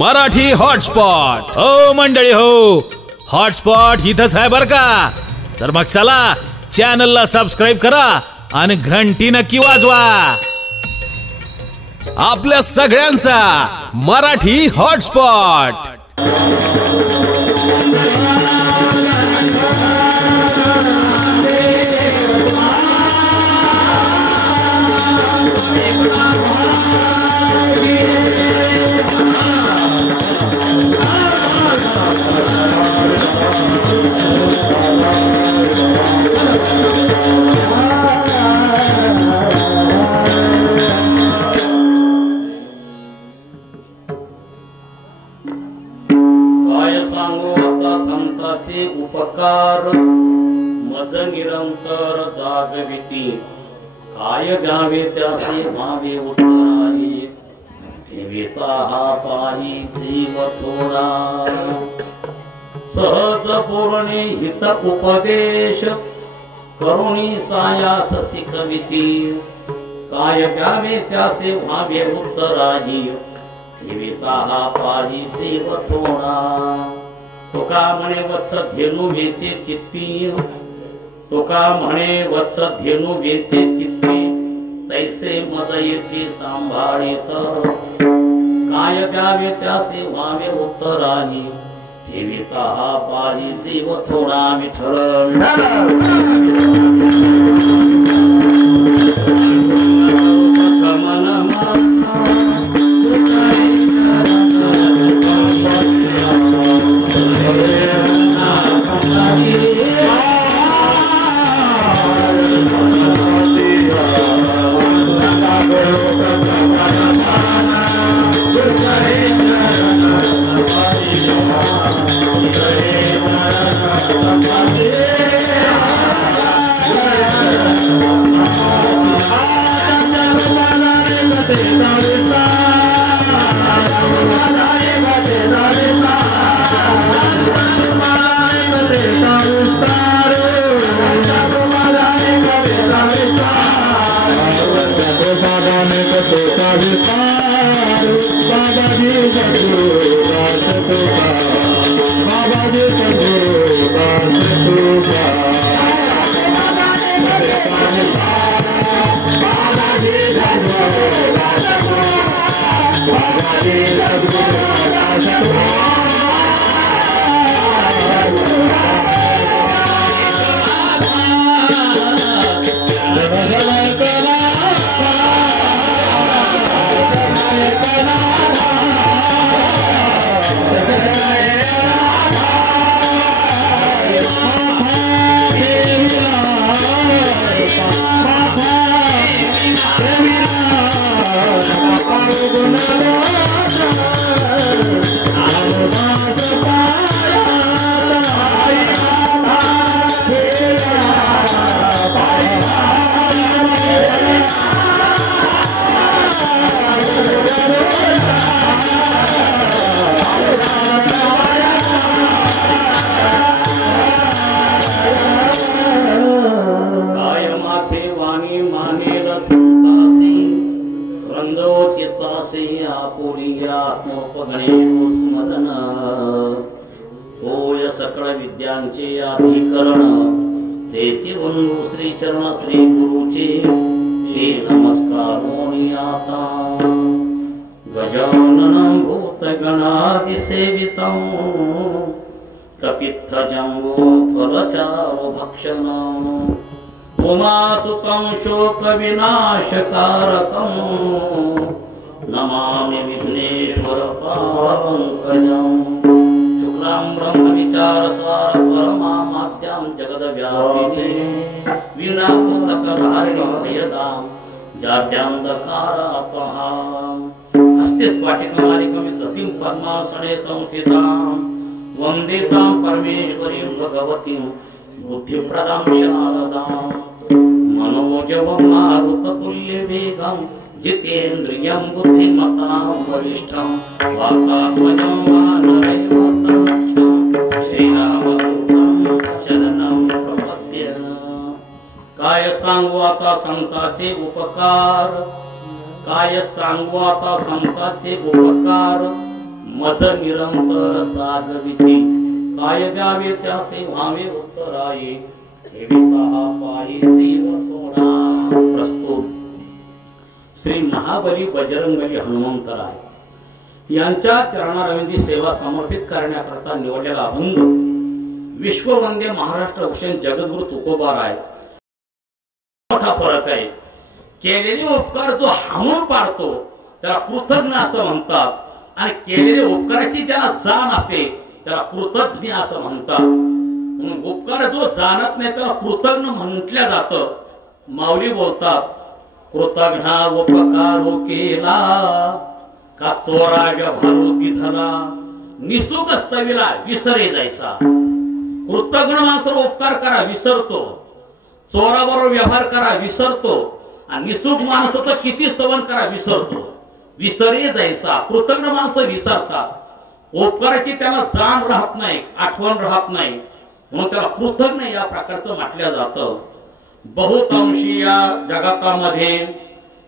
Marathi hotspot. हो मंडळी हो, हॉटस्पॉट इथंच आहे बर का। तर मग चला चॅनलला सबस्क्राईब करा आणि घंटी नक्की वाजवा। आपल्या सगळ्यांचा मराठी हॉटस्पॉट। उपकार मज निरंतर जागविती, काय गावे त्यासे मागे उतराई, ठेविता हा पाही जीव थोडा। सहज पूर्णे हित उपदेश, करुणी सायास शिकविती, काय गावे त्यासे मागे उतराई, ठेविता हा पाही जीव थोडा। तुका म्हणे वत्स धेनु वेचे चित्ती, तुका म्हणे वत्स धेनु वेचे चित्ती, तैसे मज येते सांभाळीत, काय गावे त्यासे व्हावे उत्तराही, ठेविता हा पाही जीव थोडा। विठ्ठल नमामि विघ्नेश्वर पावपङ्कजं, शुक्लां ब्रह्मविचारसार परमामाद्यां जगद्व्यापिनी, वीणा पुस्तकधारिणीं प्रियदां जाड्यान्धकारापहां, हस्ते स्फाटिकमालिकं सतीं पद्मासने संस्थितां, वन्दे तां परमेश्वरीं भगवतीं बुद्धिप्रदां शारदां, मनोजवं मारुततुल्यवेगं जितेन्द्रियं बुद्धिमतां वरिष्ठं, वातात्मजं वानरयुतं श्रीरामदूतं शरणं प्रपद्ये। काय सांगू आता संतांचे उपकार, काय सांगू आता संतांचे उपकार, मज निरंतर जागविती काय द्यावे त्यासे व्हावे उत्तराये प्रस्तुत श्री महाबली बजरंगबली हनुमंतराय यांच्या चरणारविंदी सेवा समर्पित करण्याकरता निवडलेला अभंग विश्ववंद्य महाराष्ट्र भूषण जगद्गुरु तुकोबाराय. मोठा फरक आहे. केलेले उपकार जो हाणून पाडतो त्याला कृतज्ञ असं म्हणतात आणि केलेले उपकाराची ज्याला जाण असते त्याला कृतज्ञ असं म्हणतात. म्हणून उपकार जो जाणत नाही त्याला कृतज्ञ म्हटल्या जातं. माऊली बोलतात कृतज्ञ उपकार केला का चोरा व्यवहारो तिथला निसुक स्तविला विसरे जायचा. कृतज्ञ माणसाला उपकार करा विसरतो, चोराबरोबर व्यवहार करा विसरतो आणि निसुक माणसाचं किती स्तवन करा विसरतो. विसरे जायचा. कृतज्ञ माणसं विसरतात. उपकाराची त्याला जाण राहत नाही, आठवण राहत नाही, म्हणून त्याला कृतज्ञ या प्रकारचं म्हटलं जातं. बहुतांशी या जगातामध्ये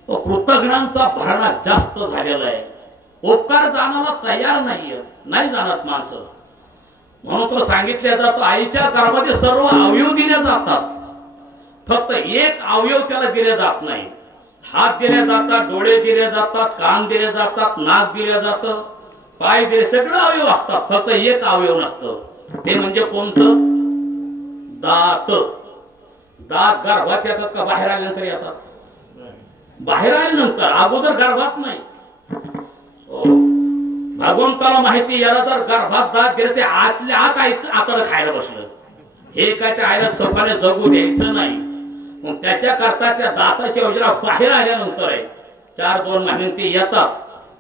कृतज्ञांचा भरणा जास्त झालेला आहे. उपकार जाणारा तयार नाही जाणत माणसं. म्हणून तर सांगितलं जातं आईच्या गर्भामध्ये सर्व अवयव दिले जातात, फक्त एक अवयव त्याला दिले जात नाही. हात दिले जातात, डोळे दिले जातात, कान दिले जातात, नाक दिले जातं, पाय दिले, सगळे अवयव असतात, फक्त एक अवयव नसतं. ते म्हणजे कोणतं? दात. दात गर्भात येतात का बाहेर आल्यानंतर येतात? बाहेर आल्यानंतर, अगोदर गर्भात नाही. भगवंताला माहिती याला जर गर्भात दात गेले ते आतल्या आत आकडं खायला बसलं. हे काय त्या आईला चपाने जगू द्यायचं नाही. मग त्याच्या करता त्या दाताच्या योजना बाहेर आल्यानंतर आहे 4-2 महिने ते येतात,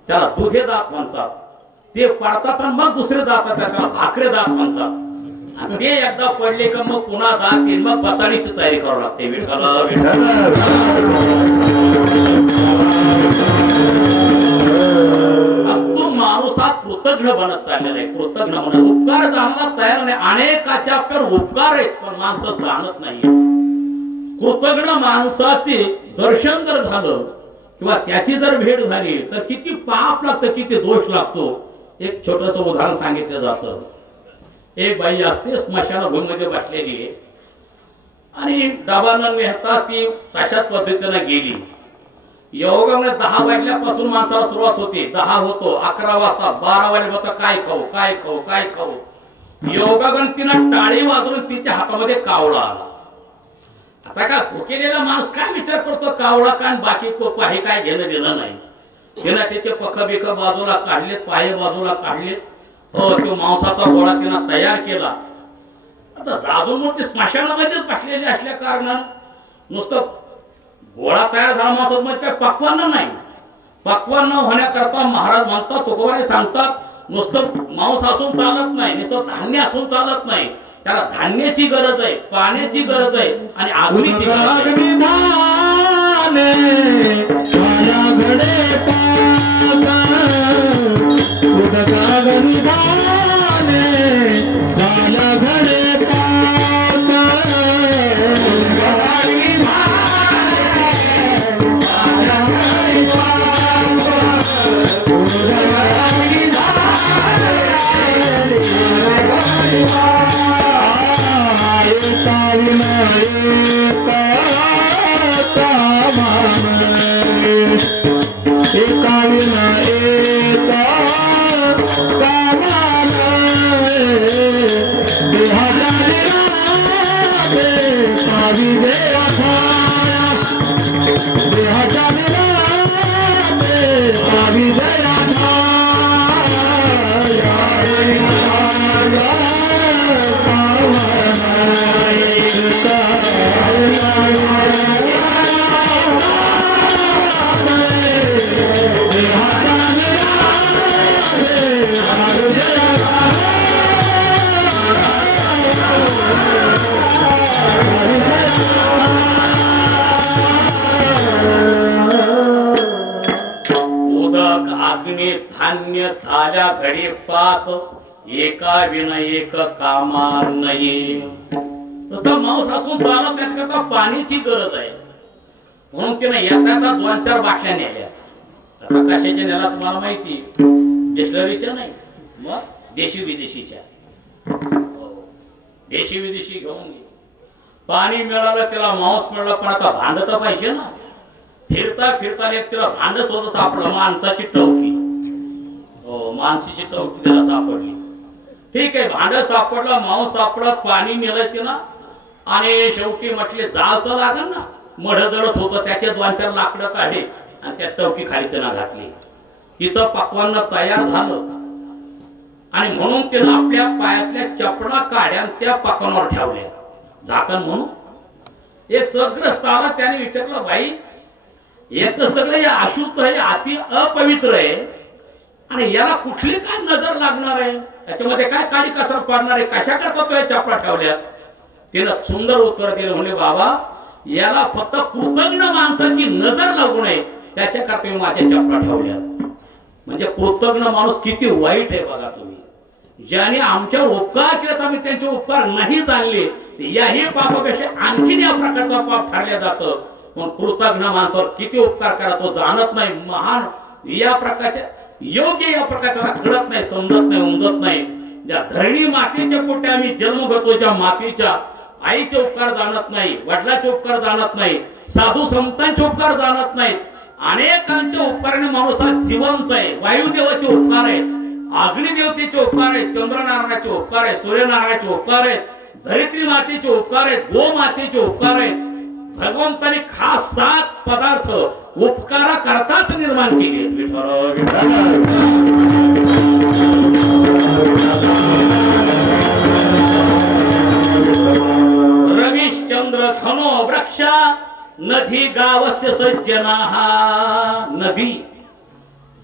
त्याला दुधे दात म्हणतात. ते पडतात आणि मग दुसरे दात त्याला भाकरे दात म्हणतात. आणि ते एकदा पडले का मग पुन्हा दात येईल, मग बचाडीची तयारी करावी लागते. तो माणूस हा कृतज्ञ बनत चाललेला आहे. कृतज्ञ म्हणत उपकार जाणला तयार नाही. अनेकाच्या आपल्यावर उपकार आहेत पण माणसं जाणत नाही. कृतज्ञ माणसाचे दर्शन जर झालं किंवा त्याची जर भेट झाली तर किती पाप लागतं, किती दोष लागतो. एक छोटस उदाहरण सांगितलं जातं. एक बाई असते स्मशानभूमीमध्ये बसलेली आहे आणि डबा न नेता ती तशाच पद्धतीने गेली. योगाने 10 वाजल्यापासून माणसाला सुरुवात होते. 10 होतो, 11 वाजता, 12 वाजता काय खाऊ काय खाऊ काय खाऊ. योगागण तिनं टाळी वाजवून तिच्या हातामध्ये कावळा आला. आता का भुकेलेला माणूस काय विचार करतो कावळा काय बाकी काही काय घेणं देणं नाही. तिनं त्याचे पख बिख बाजूला काढलेत, पाय बाजूला काढलेत. तो मांसाचा गोळा तिनं तयार केला. आता जाजून मूर्ती स्मशानामध्येच बसलेली असल्या कारणानं नुसतं गोळा तयार झाला माणसामध्ये काय पक्वान्न नाही. पक्वान्न होण्याकरता महाराज म्हणतात, तुकोबारे सांगतात नुसतं मांस असून चालत नाही, नुसतं धान्य असून चालत नाही. त्याला धान्याची गरज आहे, पाण्याची गरज आहे आणि अग्नीची गरज धान्य झाल्या घडी पाक एका विना एक कामा नाही. तसं मांस असून चालत त्याकरता पाण्याची गरज आहे. म्हणून तिने येता 2-4 बाटल्या नेल्या. आता कशाच्या नेला तुम्हाला माहिती? डिस्लरीच्या नाही. मग देशी विदेशीच्या देशी विदेशी घेऊन गेले. पाणी मिळालं त्याला मांस मिळालं पण आता भांड तर पाहिजे ना. फिरता फिरता एक तिला भांडच होतं सापडलं माणसाची टवकी. माणसाची टवकी त्याला सापडली. ठीक आहे भांड सापडलं मांस सापडलं पाणी मिळालं तिला आणि शेवटी म्हटले जाळ तर लागल ना. मढ जळत होतं त्याच्या 2-4 लाकडं काढे आणि त्या टवकी खाली त्यांना घातली. तिचं पक्वान्न तयार झालं आणि म्हणून तिला आपल्या पायातल्या चपला काढ्या त्या पक्वानावर ठेवल्या झाकण म्हणून. एक सग्रस्त आला त्याने विचारलं बाई एक तर सगळं हे अशुद्ध आहे अति अपवित्र आहे आणि याला कुठली काय नजर लागणार आहे त्याच्यामध्ये काय काळी कचरा पडणार आहे कशा करता तो चपला ठेवल्या. तिनं सुंदर उत्तर दिलं म्हणजे बाबा याला फक्त कृतज्ञ माणसाची नजर लागू नये त्याच्याकरता मी माझ्या चपला ठेवल्या. म्हणजे कृतज्ञ माणूस किती वाईट आहे बघा तुम्ही. ज्याने आमच्यावर उपकार केले तर आम्ही त्यांचे उपकार नाही जाणले याही पापापेक्षा आणखीन या प्रकारचा पाप ठरल्या जातं. पण कृतज्ञ माणसावर किती उपकार करा तो जाणत नाही. महान या प्रकारच्या योग्य या प्रकारचा कळत नाही समजत नाही उमजत नाही. ज्या धरणी मातेच्या पोटी आम्ही जन्म घेतो ज्या मातीच्या आईचे उपकार जाणत नाही वडिलांचे उपकार जाणत नाही साधू संतांचे उपकार जाणत नाहीत. अनेकांच्या उपकाराने माणूस हा जिवंत आहे. वायुदेवाचे उपकार आहेत अग्निदेवतेचे उपकार आहेत चंद्रनारायणाचे उपकार आहेत सूर्यनारायणाचे उपकार आहेत धरित्री मातेचे उपकार आहेत गोमातेचे उपकार आहेत. भगवंताने खास 7 पदार्थ उपकारा करताच निर्माण केले. रविश्चंद्र धनो वृक्षा नदी गावस्य सज्जना. नदी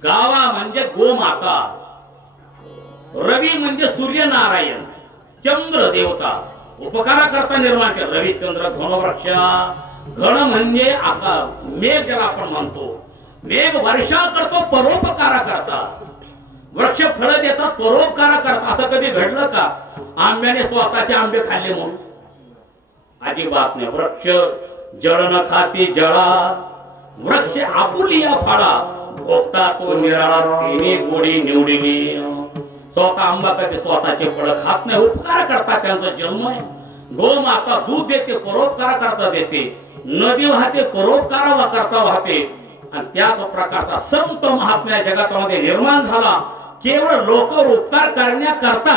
गावा म्हणजे गोमाता रवी म्हणजे सूर्यनारायण चंद्र देवता उपकारा करता निर्माण केला. रविचंद्र धनवृक्षा घन म्हणजे आकाश मेघ ज्याला आपण म्हणतो. मेघ वर्षा करतो परोपकारा करता. वृक्ष फळ देतात परोपकारा करता. असं कधी घडलं का आंब्याने स्वतःचे आंबे खाल्ले म्हणून? अजिबात नाही. वृक्ष जळ न खाती जळा वृक्ष आपुलिया फळा भोगता तो निराळा तिने गोडी निवडीने. स्वतः आंबा कधी स्वतःचे फळ खात नाही उपकार करता त्यांचा जन्म आहे. गोमाता दूध देते परोपकार करता देते. नदी वाहते परोपकार करता वाहते. आणि त्याच प्रकारचा संत महात्म्या जगामध्ये निर्माण झाला केवळ लोक उपकार करण्याकरता.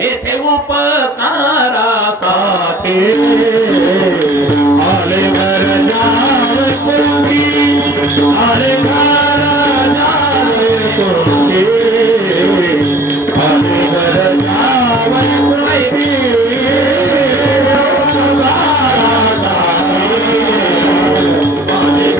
येथे उपकारासाठी आले घर जावे कोणी आले घर जावे कोणी आले घर जावे कोणी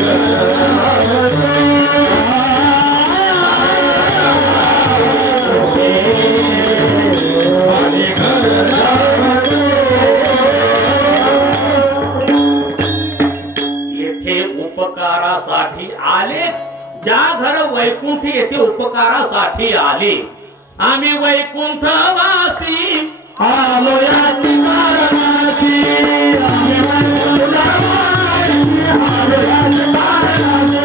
उपकारासाठी आले. ज्या घर वैकुंठी येथे उपकारासाठी आले. आम्ही वैकुंठवासी आलो याची कारणाची. आम्ही वैकुंठवासी आलो याची कारणाची.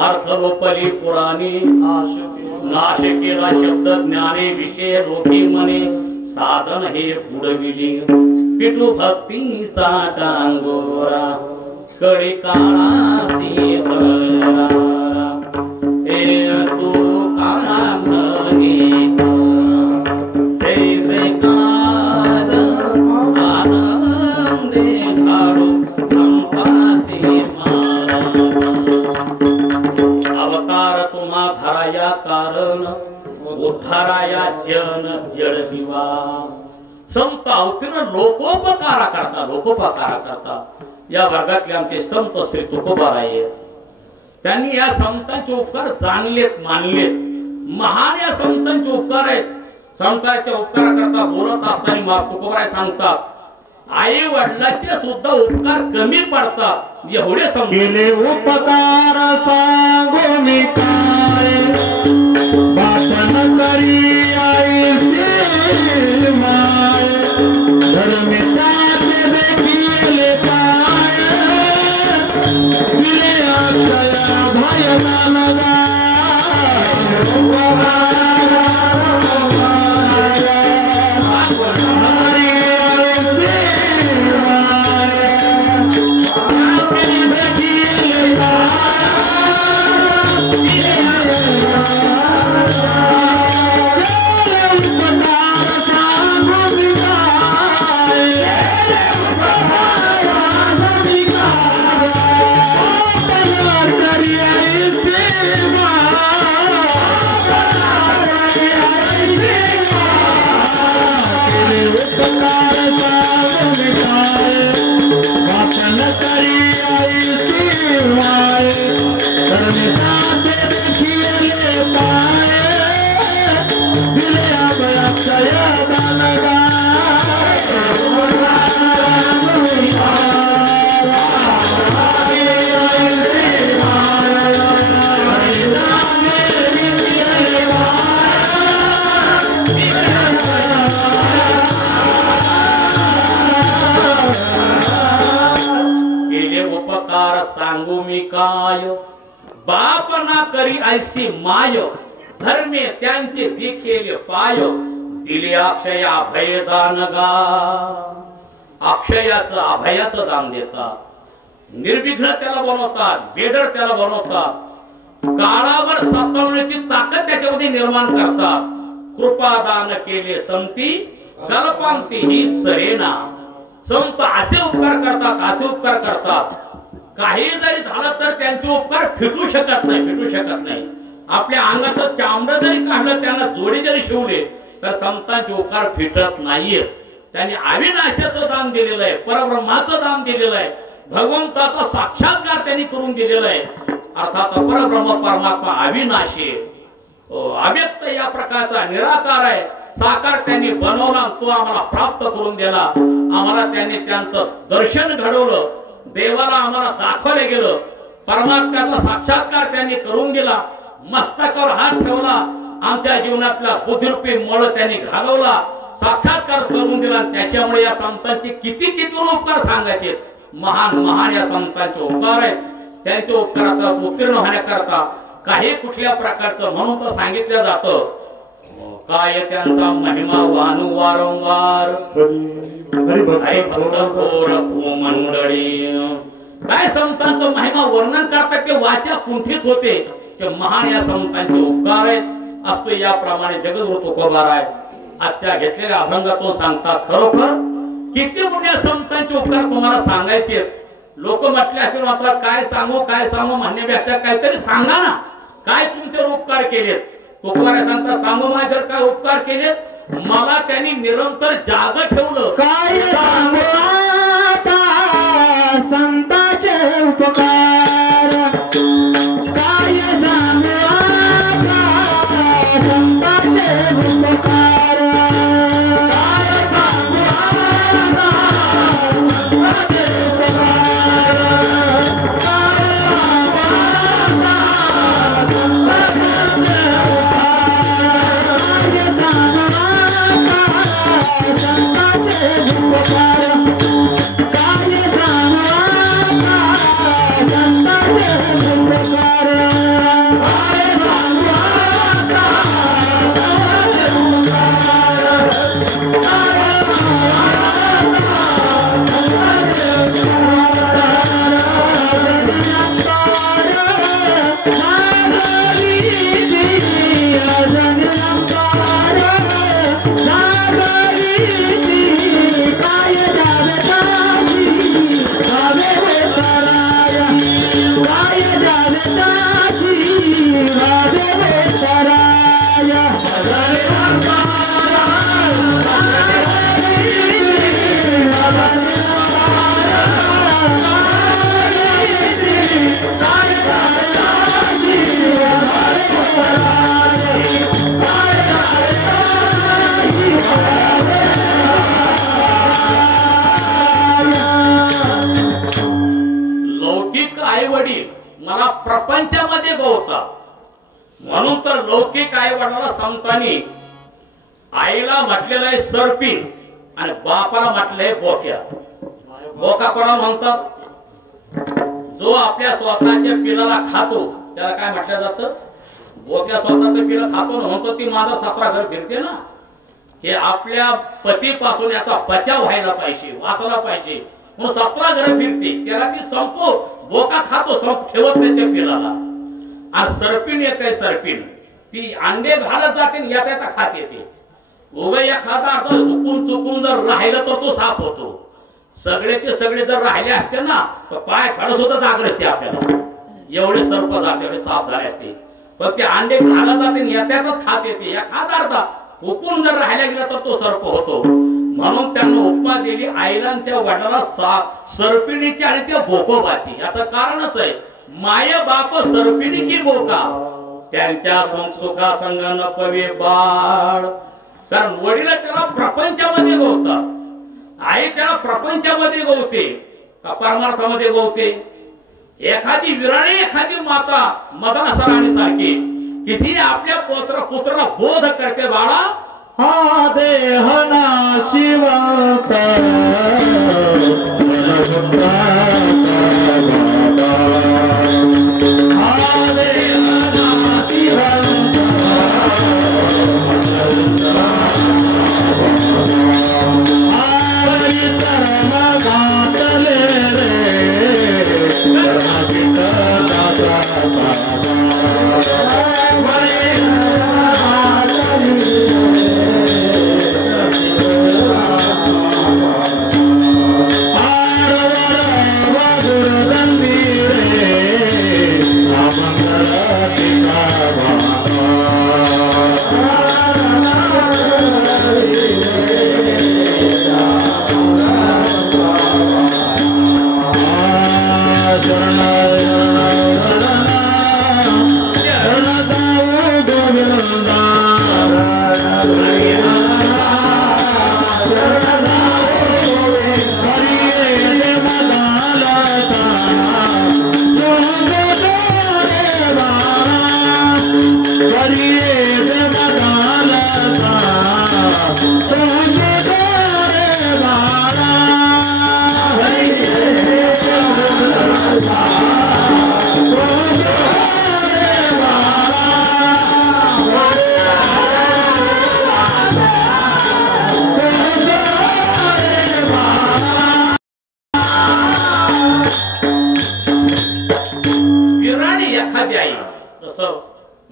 अर्थरूपली पुराणी नाश केला शब्द ज्ञाने विषय रोखी मने साधन हे बुडविली. पिटू भक्तीचा टांगोरा कळी काळासी भरला. हे तू काळा म्हणे जय जयकार आनंदे घाडू संपाती अवतार तो तुम्हा धराया कारण उद्धाराया जन जड दिवा. संत अवतीर्ण लोकोपकारा करता या वर्गातले आमचे संत श्री तुकोबाराय. त्यांनी या संतांचे उपकार जाणलेत, मानलेत. महान या संतांचे उपकार आहेत. संतांच्या उपकाराकरता बोलत असताना मग तुकोबाराय सांगतात, आई वडिलांचे सुद्धा उपकार कमी पडतात एवढे केले उपकार सांगो मी काय, वाचन करी आई माय, धर्मिताचे देखील पाय, दिले अक्षया भयदानगा. बाप ना करी ऐसी माय, धर्मे त्यांचे देखील पाय, दिले अक्षया अभयदानगा. अक्षयाचं अभयाचं दान देतात, निर्विघ्न त्याला बनवतात, बेडर त्याला बनवतात, काळावर सत्वण्याची ताकद त्याच्यामध्ये निर्माण करतात. कृपादान केले संती कल्पांती ही सरेना. संत असे उपकार करतात, काही जरी झालं तर त्यांचे उपकार फिटू शकत नाही. आपल्या अंगाचं चामडं जरी काढलं, त्यांना जोडी जरी शिवले तर संतांचे उपकार फिटत नाहीये. त्यांनी अविनाशाचं दान दिलेलं आहे, परब्रह्माचं दान दिलेलं आहे, भगवंताचा साक्षात्कार त्यांनी करून दिलेला आहे. अर्थात परब्रह्म परमात्मा अविनाशी अव्यक्त या प्रकारचा निराकार आहे. साकार त्यांनी बनवला, तो आम्हाला प्राप्त करून दिला. आम्हाला त्यांनी त्यांचं दर्शन घडवलं, देवाला आम्हाला दाखवलं गेलं, परमात्म्याचा साक्षात्कार त्यांनी करून दिला. मस्तकावर हात ठेवला, आमच्या जीवनातला बुद्धिरूपी मळ त्यांनी घालवला, साक्षात्कार करून दिला. त्याच्यामुळे या संतांचे किती उपकार सांगायचे. महान या संतांचे उपकार आहेत. त्यांच्या उपकाराचा उत्तीर्ण होण्याकरता काही कुठल्या प्रकारचं म्हणून तर सांगितलं जातं, काय त्यांचा महिमा वानू वारंवार मंडळी. काय संतांचं महिमा वर्णन करतात ते वाचा कुंठित होते. ते महान या संतांचे उपकार आहेत. असतो याप्रमाणे जगद्गुरु तुकोबाराय आजच्या घेतलेल्या अभंगातून सांगतात, खरोखर किती मोठ्या संतांचे उपकार तुम्हाला सांगायचे. लोक म्हटले असतील मात्र काय सांगू म्हणण्यापेक्षा काहीतरी सांगा ना, काय तुमचे उपकार केलेत. तुकोबाराय सांगतात, सांगू माझ्यावर काय उपकार केलेत. मला त्यांनी निरंतर जाग ठेवलं. काय सांगू आता संतांचे उपकार, काय सांगू आता संतांचे उपकार, काय सांगू आता म्हणून तर लौकिक आई वडिलांना संतांनी आईला म्हटलेलं आहे सर्पिन आणि बापाला म्हटलंय बोक्या. बोका कोणाला म्हणतात? जो आपल्या स्वतःच्या पिलाला खातो त्याला काय म्हटलं जातं? बोक्या. स्वतःचं पिलं खातो म्हणतो ती माझा 17 घर फिरते ना. हे आपल्या पतीपासून याचा बचाव व्हायला पाहिजे, वाचला पाहिजे म्हणून 17 घर फिरते. त्याला ती संपो बोका खातो, संप ठेवत नाही त्या पिलाला. आणि सर्पिन एक आहे सर्पिन, ती अंडे घालत जाते याचा याचा खात येते. उगा एखादा अर्थ चुकून चुकून जर राहिलं तर तो साफ होतो. सगळेचे सगळे जर राहिले असते ना तर पाय खडस सुद्धा जागले असते आपल्याला. एवढे सर्प जाते, एवढे साफ झाले असते. पण ते अंडे घालत जाते याच्यातच खात येते. एखादा अर्थ हुकून जर राहायला गेला तर तो सर्प होतो. म्हणून त्यांना उपमा दिली आईला त्या वडिलाला सर्पिणीची आणि त्या भोकोबाची. याचं कारणच आहे माय बाप सर्पिणी की बोका, त्यांच्या सुखा संग नपवे बाळ. कारण वडील त्याला प्रपंचामध्ये गोवतात, आई त्याला प्रपंचामध्ये गोवते का परमार्थामध्ये गोवते. एखादी विराणी एखादी माता मदनासरा आणि सारखी किती आपल्या पुत्राला बोध करते बाळा. हा देह नाशिवंत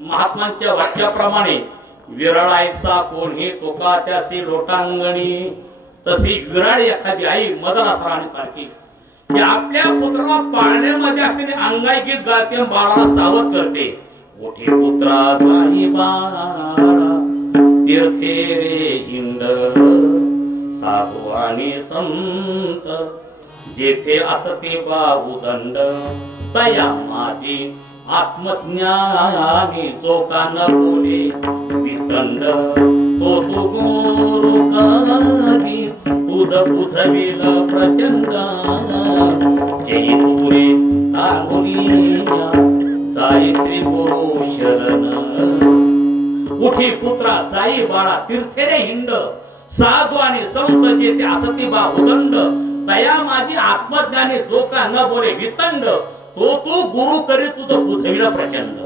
महात्मांच्या वाक्याप्रमाणे विरळायचा कोणी तुका त्यासी लोटांगणी, तशी विराळ एखादी आई मदनासराणी सारखी की आपल्या पुत्राला पाळण्यामध्ये असलेले अंगाई गीत गाते, बाळाला सावध करते. मोठे पुत्रा जाई बाळा तीर्थे रे हिंड, साधू आणि संत जेथे असते बाबूदंड, तया माझी आत्मज्ञानी चोकान बोले वितंड, तो तू गुरु करी तुझ बुझविल प्रचंड, जय तुरे तारुणिया जाई श्री गुरु शरण. उठी पुत्रा जाई बाळा तीर्थे रे हिंड, साधू आणि संत जेथे असती बाबूदंड, तया माझी आत्मज्ञानी चोका न बोले वितंड, तो तू गुरु करी तुझं बुझविला प्रचंड.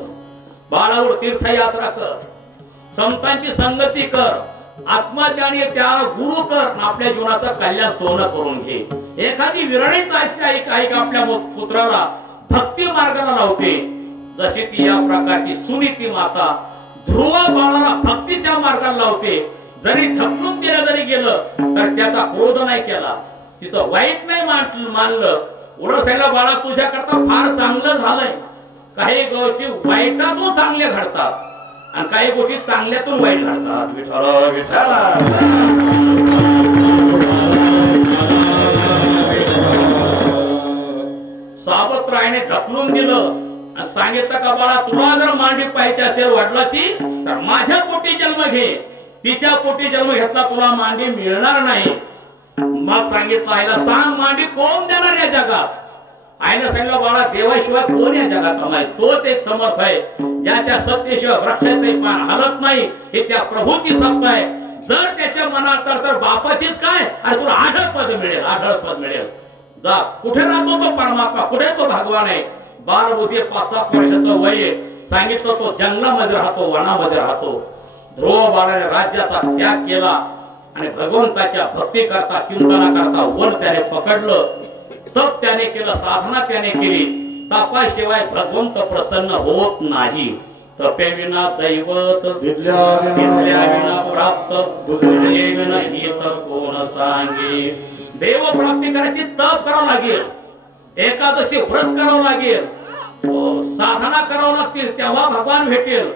बाळावर तीर्थयात्रा कर, संतांची संगती कर, आत्मज्ञानी त्या गुरु कर, आपल्या जीवनाचं कल्याण सोनं करून घे. एखादी विरळीच अशी आई आपल्या पुत्राला भक्ती मार्गाला लावते, जशी ती या प्रकारची सुनीती माता ध्रुव बाळाला भक्तीच्या मार्गाला लावते. जरी ढकलून दिलं जरी गेलं तर त्याचा क्रोध नाही केला, तिचं वाईट नाही मानलं. उलट सांगितलं बाळा तुझ्या करता फार चांगलं झालंय. काही गोष्टी वाईटातून चांगल्या घडतात आणि काही गोष्टी चांगल्यातून वाईट घडतात. विठ्ठल विठ्ठल. सावत्रायने ढकलून दिलं आणि सांगितलं का बाळा तुला जर मांडी पाहिजे असेल वडिलाची तर माझ्या पोटी जन्म घे. तिच्या पोटी जन्म घेतला तुला मांडी मिळणार नाही. मग सांगितलं आईला सांग मांडी कोण देणार या जगात. आईनं सांगितलं बाळा देवाशिवाय कोण या जगात नाही, तोच एक समर्थ आहे ज्याच्या सत्तेशिवाय वृक्षाचे पान हलत नाही, हे त्या प्रभूची सत्ता आहे. जर त्याच्या मनात तर बापाचीच काय आणि तुला आढळ पद मिळेल, आढळ पद मिळेल. जा कुठे राहतो तो परमात्मा, कुठे तो भगवान आहे. बालबुद्धी 5-7 वर्षाचं वय आहे, सांगितलं तो जंगलामध्ये राहतो, वनामध्ये राहतो. ध्रुव बाळाने राज्याचा त्याग केला आणि भगवंताच्या भक्ती करता चिंतना करता वन त्याने पकडलं, तप त्याने केलं, साधना त्याने केली. तपाशिवाय भगवंत प्रसन्न होत नाही. तपे विना दैवत, विद्या विना प्राप्त, बुद्धे विना हित कोण सांगे. देव प्राप्ती करायची तप करावं लागेल, एकादशी व्रत करावं लागेल, साधना करावं लागतील, तेव्हा भगवान भेटेल.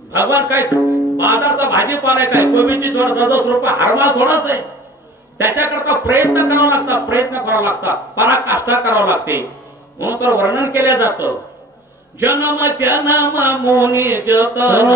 भगवान काय बाजारचा भाजीपाला काय, कोबीची थोडं 10 रुपये हरमाल थोडाच आहे. त्याच्याकरता प्रयत्न करावा लागतात, प्रयत्न करावा लागतात, पराकाष्ठा करावं लागते. म्हणून तर वर्णन केलं जातं, जन्म जन्म मोनी जतन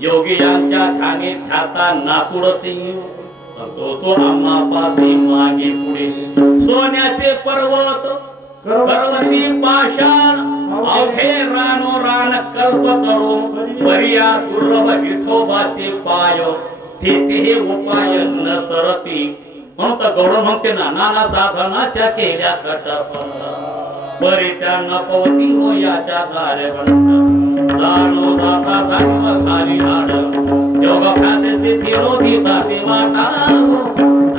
योगी यांच्या ध्यानी ध्याता नाकुड सिंह तो आम्हापासी मागे पुढे. सोन्याचे पर्वत पर्वती पाषाण अवघे रानो रान कल्प करून बरिया दुर्लभ विठोबाचे पाय तेथे उपाय न सरती. म्हणून तर गौरव म्हणते ना, नाना साधनाच्या केल्या कटपणा बरी त्या नपवती हो याच्या दारे जाणो जाता धर्म खाली आड योग खाते स्थिती रोधी ताते वाटा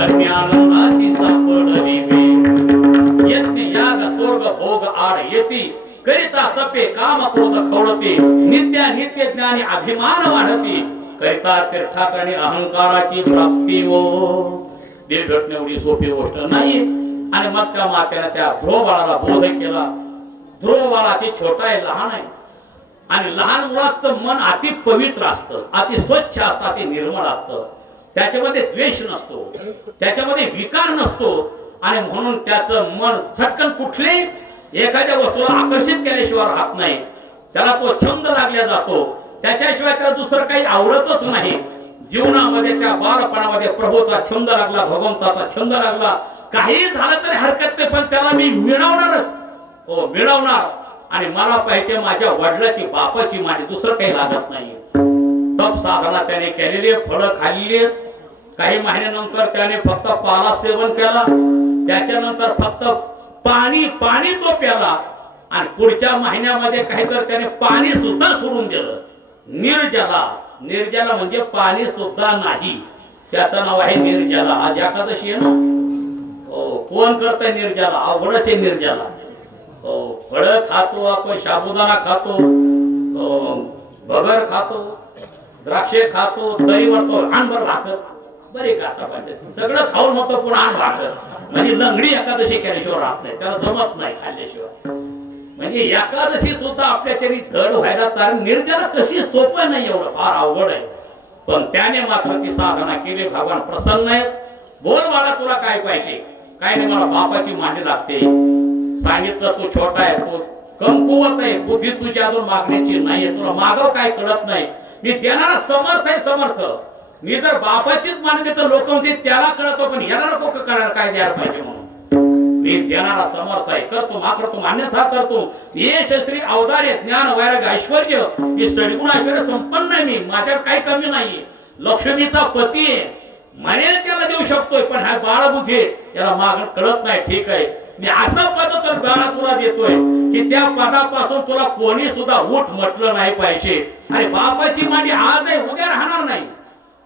अज्ञानाची सापडली बे. यज्ञ याग स्वर्ग भोग आड येती करिता तपे काम क्रोध खवळते. नित्या नित्य ज्ञानी अभिमान वाढती करिता तीर्थाकरणी अहंकाराची प्राप्ती हो. दीर्घटने एवढी सोपी गोष्ट नाही. आणि मग त्या मात्याने त्या ध्रुव बाळाला बोध केला. ध्रुव बाळा अति छोटा आहे, लहान आहे आणि लहान मुलाचं मन अति पवित्र असतं, अति स्वच्छ असतं, अति निर्मळ असतं. त्याच्यामध्ये द्वेष नसतो, त्याच्यामध्ये विकार नसतो आणि म्हणून त्याचं मन झटकन कुठले एखाद्या वस्तूला आकर्षित केल्याशिवाय राहत नाही. त्याला तो छंद लागला जातो, त्याच्याशिवाय त्याला दुसरं काही आवडतच नाही. जीवनामध्ये त्या बालपणामध्ये प्रभूचा छंद लागला, भगवंताचा छंद लागला. काही झालं तरी हरकत नाही, पण त्याला मी मिळवणारच, हो मिळवणार. आणि मला पाहिजे माझ्या वडिलाची बापाची माझी, दुसरं काही लागत नाही. तप साधना त्याने केलेली, फळं खाल्ली. काही महिन्यानंतर त्याने फक्त पाला सेवन केला, त्याच्यानंतर फक्त पाणी पाणी तो प्याला आणि पुढच्या महिन्यामध्ये काहीतरी त्याने पाणी सुद्धा सोडून दिलं. निर्जला, निर्जला म्हणजे पाणी सुद्धा नाही, त्याचं नाव आहे निर्जला. आज एकादशी आहे ना, कोण करतंय निर्जला? अवघडच आहे निर्जला. फळ खातो आपण, साबुदाणा खातो, बगर खातो, द्राक्षे खातो, दही म्हणतो, आणभर भाकर बरे खाता पाहिजे, सगळं खाऊन म्हणतो पण आण भाकर. म्हणजे लंगडी एकादशी केल्याशिवाय राहत नाही, त्याला जमत नाही खाल्ल्याशिवाय. म्हणजे एकादशी सुद्धा आपल्याच्यानी धड व्हायला, कारण निर्जला कशी सोपं नाही, एवढं फार अवघड आहे. पण त्याने मात्र ती साधना केली. भगवान प्रसन्न आहे. बोल बाळा तुला काय पाहिजे? काय नाही, मला बापाची मांडी लागते. सांगितलं तू छोटा आहे, तू कमकुवत आहे, बुद्धी तुझी अजून मागण्याची नाहीये, तुला मागव काय कळत नाही. मी देणारा समर्थ आहे, समर्थ. मी जर बापाचीच मानली तर लोक म्हणते त्याला कळतो, पण याला नको कळायला काय द्यायला पाहिजे म्हणून. मी देणारा समर्थ आहे, करतो मागतो, मान्यता करतो. ये शस्त्री अवदार्य ज्ञान वैराग्य ऐश्वर्य ही सडगुण ऐश्वर्य संपन्न आहे मी, माझ्यावर काही कमी नाहीये. लक्ष्मीचा पती आहे, म्हणेल त्याला देऊ शकतोय, पण हा बाळबुद्धी याला मागणं कळत नाही. ठीक आहे, मी असं पद तुला देतोय की त्या पदापासून तुला कोणी सुद्धा उठ म्हटलं नाही पाहिजे. आणि बापाची मांडी आज आहे उद्या राहणार नाही.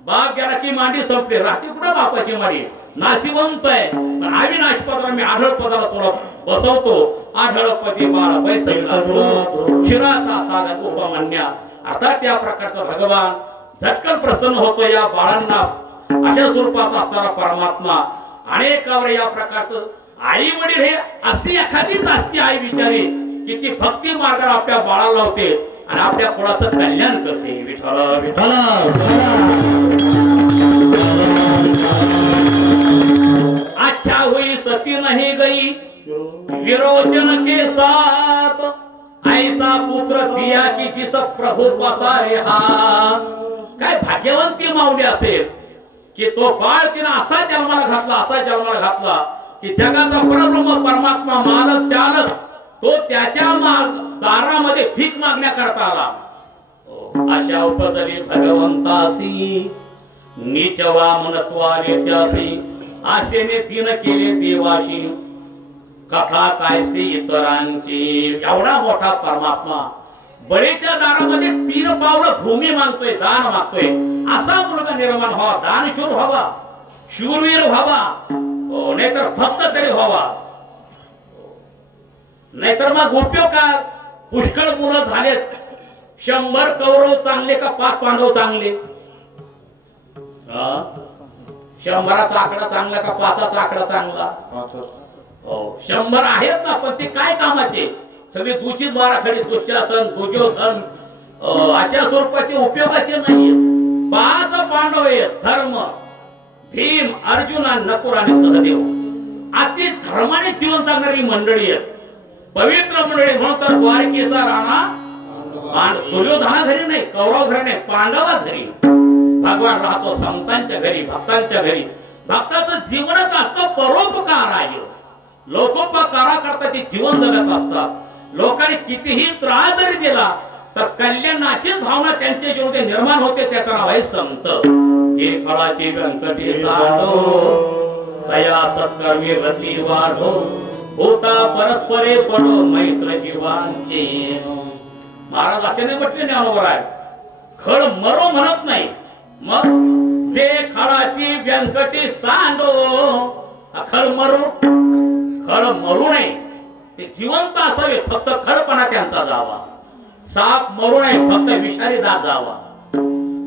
बाप गेला की मांडी संपली, राहते कुठं बापाची मांडी. नाशिवंत आहे पण अविनाश पदाला मी आढळ पदाला तुला बसवतो. आढळपदी बाळ बैसला क्षीराचा सागर उपमान्या. अर्थात त्या प्रकारचा भगवान झटकन प्रसन्न होतो या बाळांना. अशा स्वरूपाचा असणारा परमात्मा अनेक या प्रकारचं आई वडील हे अशी एखादीच असती आई विचारी की ती भक्ती मार्गाला आपल्या बाळाला लावते आणि आपल्या कुळाचं कल्याण करते. विठ्ठल विठ्ठल. अच्छा हुई सती नहीं गई विरोचन के साथ, ऐसा पुत्र दिया की जिस प्रभु पसारे हात. काय भाग्यवंती माऊली असेल की तो बाळ तिनं असा जन्माला घातला की जगाचा परब्रह्म परमात्मा मालक चालक तो त्याच्या दारामध्ये भीक मागण्याकरता आला. अशा उपजली भगवंतासी नीच वामनत्वासी, आशेने तीन केले देवाशी कथा कायसे इतरांची. एवढा मोठा परमात्मा बळीच्या दारामध्ये 3 पावलं भूमी मागतोय, दान मागतोय. असा मुलगा निर्माण व्हावा, दानशूर व्हावा, शूरवीर व्हावा, नाहीतर भक्त तरी व्हावा. नाहीतर मग उपयोग काय. पुष्कळ मुलं झालेत. 100 कौरव चांगले का 5 पांडव चांगले. 100चा आकडा चांगला का 5चा आकडा चांगला. 100 आहेत ना पण ते काय कामाचे. सगळे दूषित बाराखडी, दुःशासन, दुर्योधन अशा स्वरूपाचे उपयोगाचे नाहीये. 5 पांडव आहेत. धर्म, भीम, अर्जुन, नकुल आणि सहदेव. अति धर्माने जीवन जगणारी मंडळी आहेत, पवित्र मंडळी. म्हणून तर द्वारकेचा राणा दुर्योधना घरी नाही, कौरव घरी नाही, पांडवा घरी भगवान राहतो. संतांच्या घरी, भक्तांच्या घरी. भक्ताचं जीवनच असतं परोपकाराय. लोकोपकाराकरता ते जीवन जगत असतात. लोकांनी कितीही त्रास जरी दिला तर कल्याणाची भावना त्यांच्या जीवनात निर्माण होते. त्याचं नाव आहे संत. जे फळाची व्यंकटी साधो तया सत्कर्मी रती वाढो, होता परस्परे पडो मैत्र जीवांचे. महाराज असे नाही म्हटले ज्ञानोबर आहे. खळ मरो म्हणत नाही. मग जे खळाची व्यंकटी सांडो, खळ मरू नये, ते जिवंत असावे. फक्त खळपणा त्यांचा जावा. साप मरू नये, फक्त विषारी दात जावा.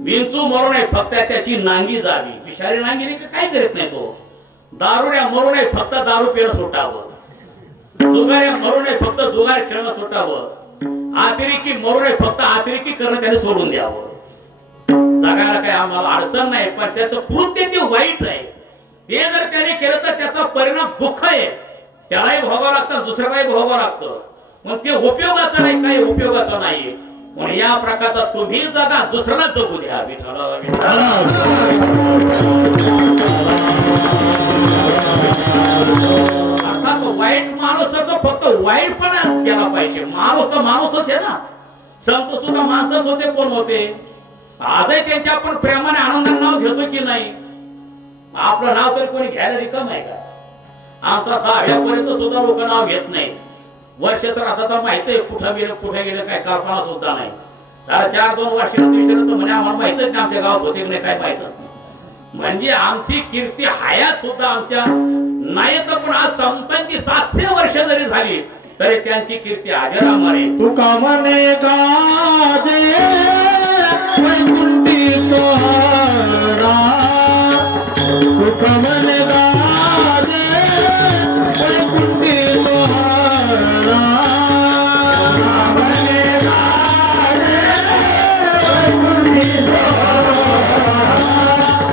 विंचू मरू नये, फक्त त्याची नांगी जावी. विषारी नांगीने काय करीत नाही तो. दारुड्या मरू नये, फक्त दारू पिणं सुटावं. जुगाऱ्या मरू नये, फक्त जुगार खेळणं सुटावं. अतिरेकी मरू नये, फक्त अतिरेकी करणं त्याने सोडून द्यावं. जगायला काही आम्हाला अडचण नाही पण त्याचं कृत्य ते वाईट आहे. ते जर त्याने केलं तर त्याचा परिणाम दुःख आहे. त्यालाही भोगावं लागतं, दुसऱ्यालाही भोगावं लागतं. मग ते उपयोगाचं नाही, काही उपयोगाचं नाही. म्हणून या प्रकारचा तुम्ही जगा, दुसऱ्याला जगू द्या. अर्थात वाईट माणूसाचं फक्त वाईटपणा केला पाहिजे. माणूस तर माणूसच आहे ना. संत सुद्धा माणसंच होते. कोण होते. आजही त्यांच्या आपण प्रेमाने आनंदाने नाव घेतो की नाही. आपलं नाव तरी कोणी घ्यायला रिकाम आहे का. आमचा 10व्यापर्यंत सुद्धा लोक नाव घेत नाही. वर्षाचं आता माहित आहे कुठे गेले काय कल्पना सुद्धा नाही. 4-2 वर्षानंतर विचारलं तर म्हणे आम्हाला माहितच नाही आमच्या गावात होते की नाही काय माहित. म्हणजे आमची कीर्ती हयात सुद्धा आमच्या नाही. तर पण आज संतांची 700 वर्ष जरी झाली तरी त्यांची कीर्ती अजरामर आहे. तू कामने गाजे वैकुंठी सोहळा, तू कामने गाजे वैकुंठी सोहळा, कामने गाजे वैकुंठी सोहळा,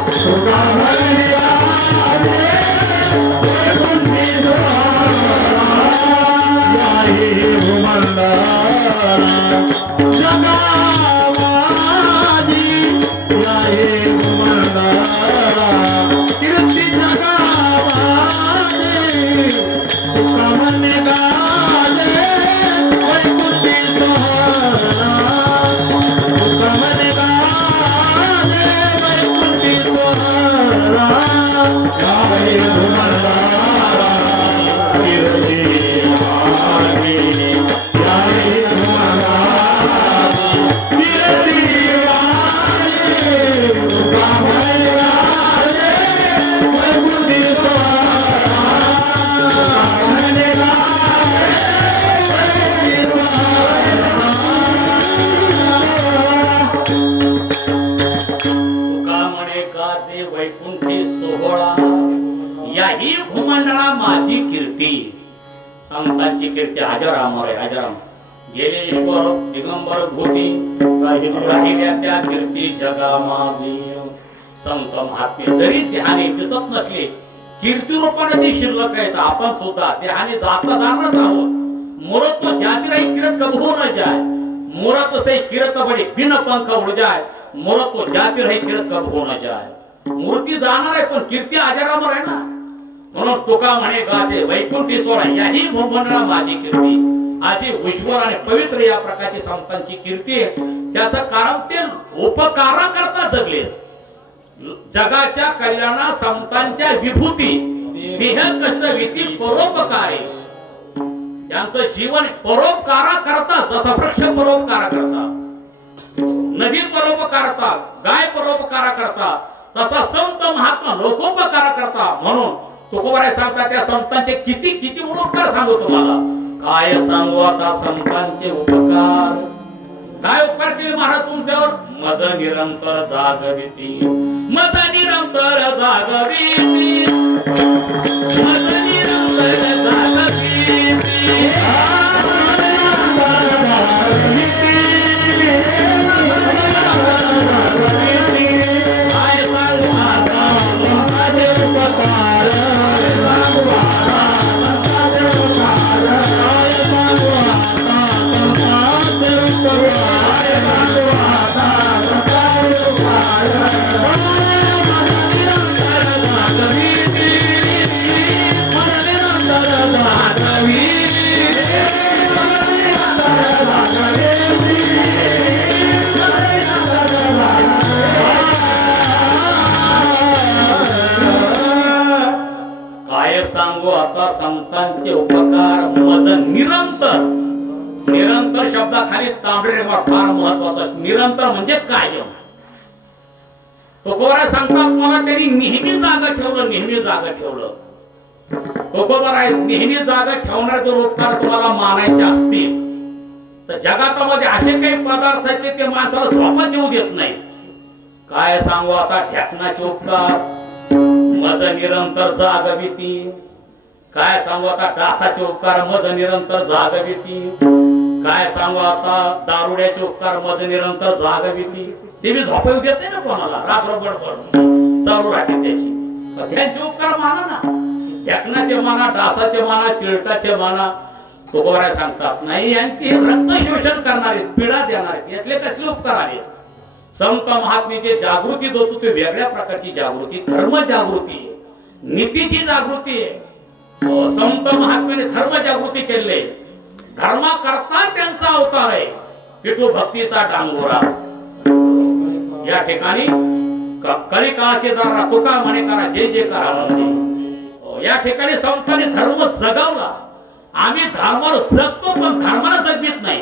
तू कामने गाजे वैकुंठी सोहळा. जगावाजी कीर्ती जगा माझी कीर्ती. संतांची कीर्ती हजारामर आहे, हजाराम. गेले ईश्वर दिगंबर भूती राहिल्या त्या कीर्ती जगा माझी. संत महात्मे जरी ध्याने दिसत नसले कीर्ती रूपाने ती शिल्लक आहेत. आपण सुद्धा ध्याने जाता जाणच आहोत. मूरत तो जाती रही किरत कब हो न जाए, मूरत से किरत बड़ी बिन पंख उड़ जाए, मूरत तो जाती रही किरत कब हो न जाए. मूर्ती जाणार आहे पण कीर्ती हजारावर आहे ना. म्हणून तुका म्हणे गाते वैकुंठी सोळा याही भूमंडळा माझी कीर्ती. अशी उज्ज्वल आणि पवित्र या प्रकारची संतांची कीर्ती आहे. त्याचं कारण ते उपकारा करता जगले. जगाच्या कल्याणा संतांच्या विभूती देह कष्ट भीती परोपकारी. त्यांचं जीवन परोपकारा करता. जसा वृक्ष परोपकारा करता, नदी परोपकारता, गाय परोपकारा करता, तसा संत महात्मा लोकोपकारा करता. म्हणून तुकोबाराय सांगता त्या संतांचे किती किती उपकार सांगू तुम्हाला. काय सांगू आता संतांचे उपकार. काय उपकार केले महाराज तुमच्यावर. मज निरंतर जागविती, मज निरंतर जागविती, मज निरंतर जागविती. संतांचे उपकार मज निरंतर. निरंतर शब्दाखाली तांबडे फार महत्वाचं. निरंतर म्हणजे कायम. तुकोबाराय सांगतात मला त्यांनी नेहमी जागा ठेवलं, नेहमी जागा ठेवलं. तुकोबाराय नेहमी जागा ठेवणारे जर उपकार तुम्हाला मानायचे असतील तर जगामध्ये असे काही पदार्थ आहेत ते माणसाला झोपा येऊ देत नाही. काय सांगू आता ढ्याकणाचे उपकार. मज निरंतर जागविती. काय सांगू आता डासाचे उपकार. मज निरंतर जागविती. काय सांगू आता दारुड्याचे उपकार. मज निरंतर जागविती. ते बी झोप येऊ देत नाही ना कोणाला. रात्रभर चालू राहते त्याची. त्यांचे उपकार माना ना. ढ्याकणाचे माना, डासाचे माना, चिळटाचे माना. तुकोबाराय सांगतात नाही यांची रक्त शोषण करणारे, पीडा देणारे यातले कसले उपकार आहेत. संत महात्मेची जागृती होतो ते वेगळ्या प्रकारची जागृती. धर्म जागृती आहे, नीतीची जागृती आहे. संत महात्म्याने धर्म जागृती केले. धर्मा करता त्यांचा अवतार आहे. पिठू भक्तीचा डांगोरा. या ठिकाणी कळी काळाचे दारा तुका म्हणे करा जय जय करा म्हणजे. या ठिकाणी संतांनी धर्म जगवला. आम्ही धर्माला जगतो पण धर्माला जगवीत नाही.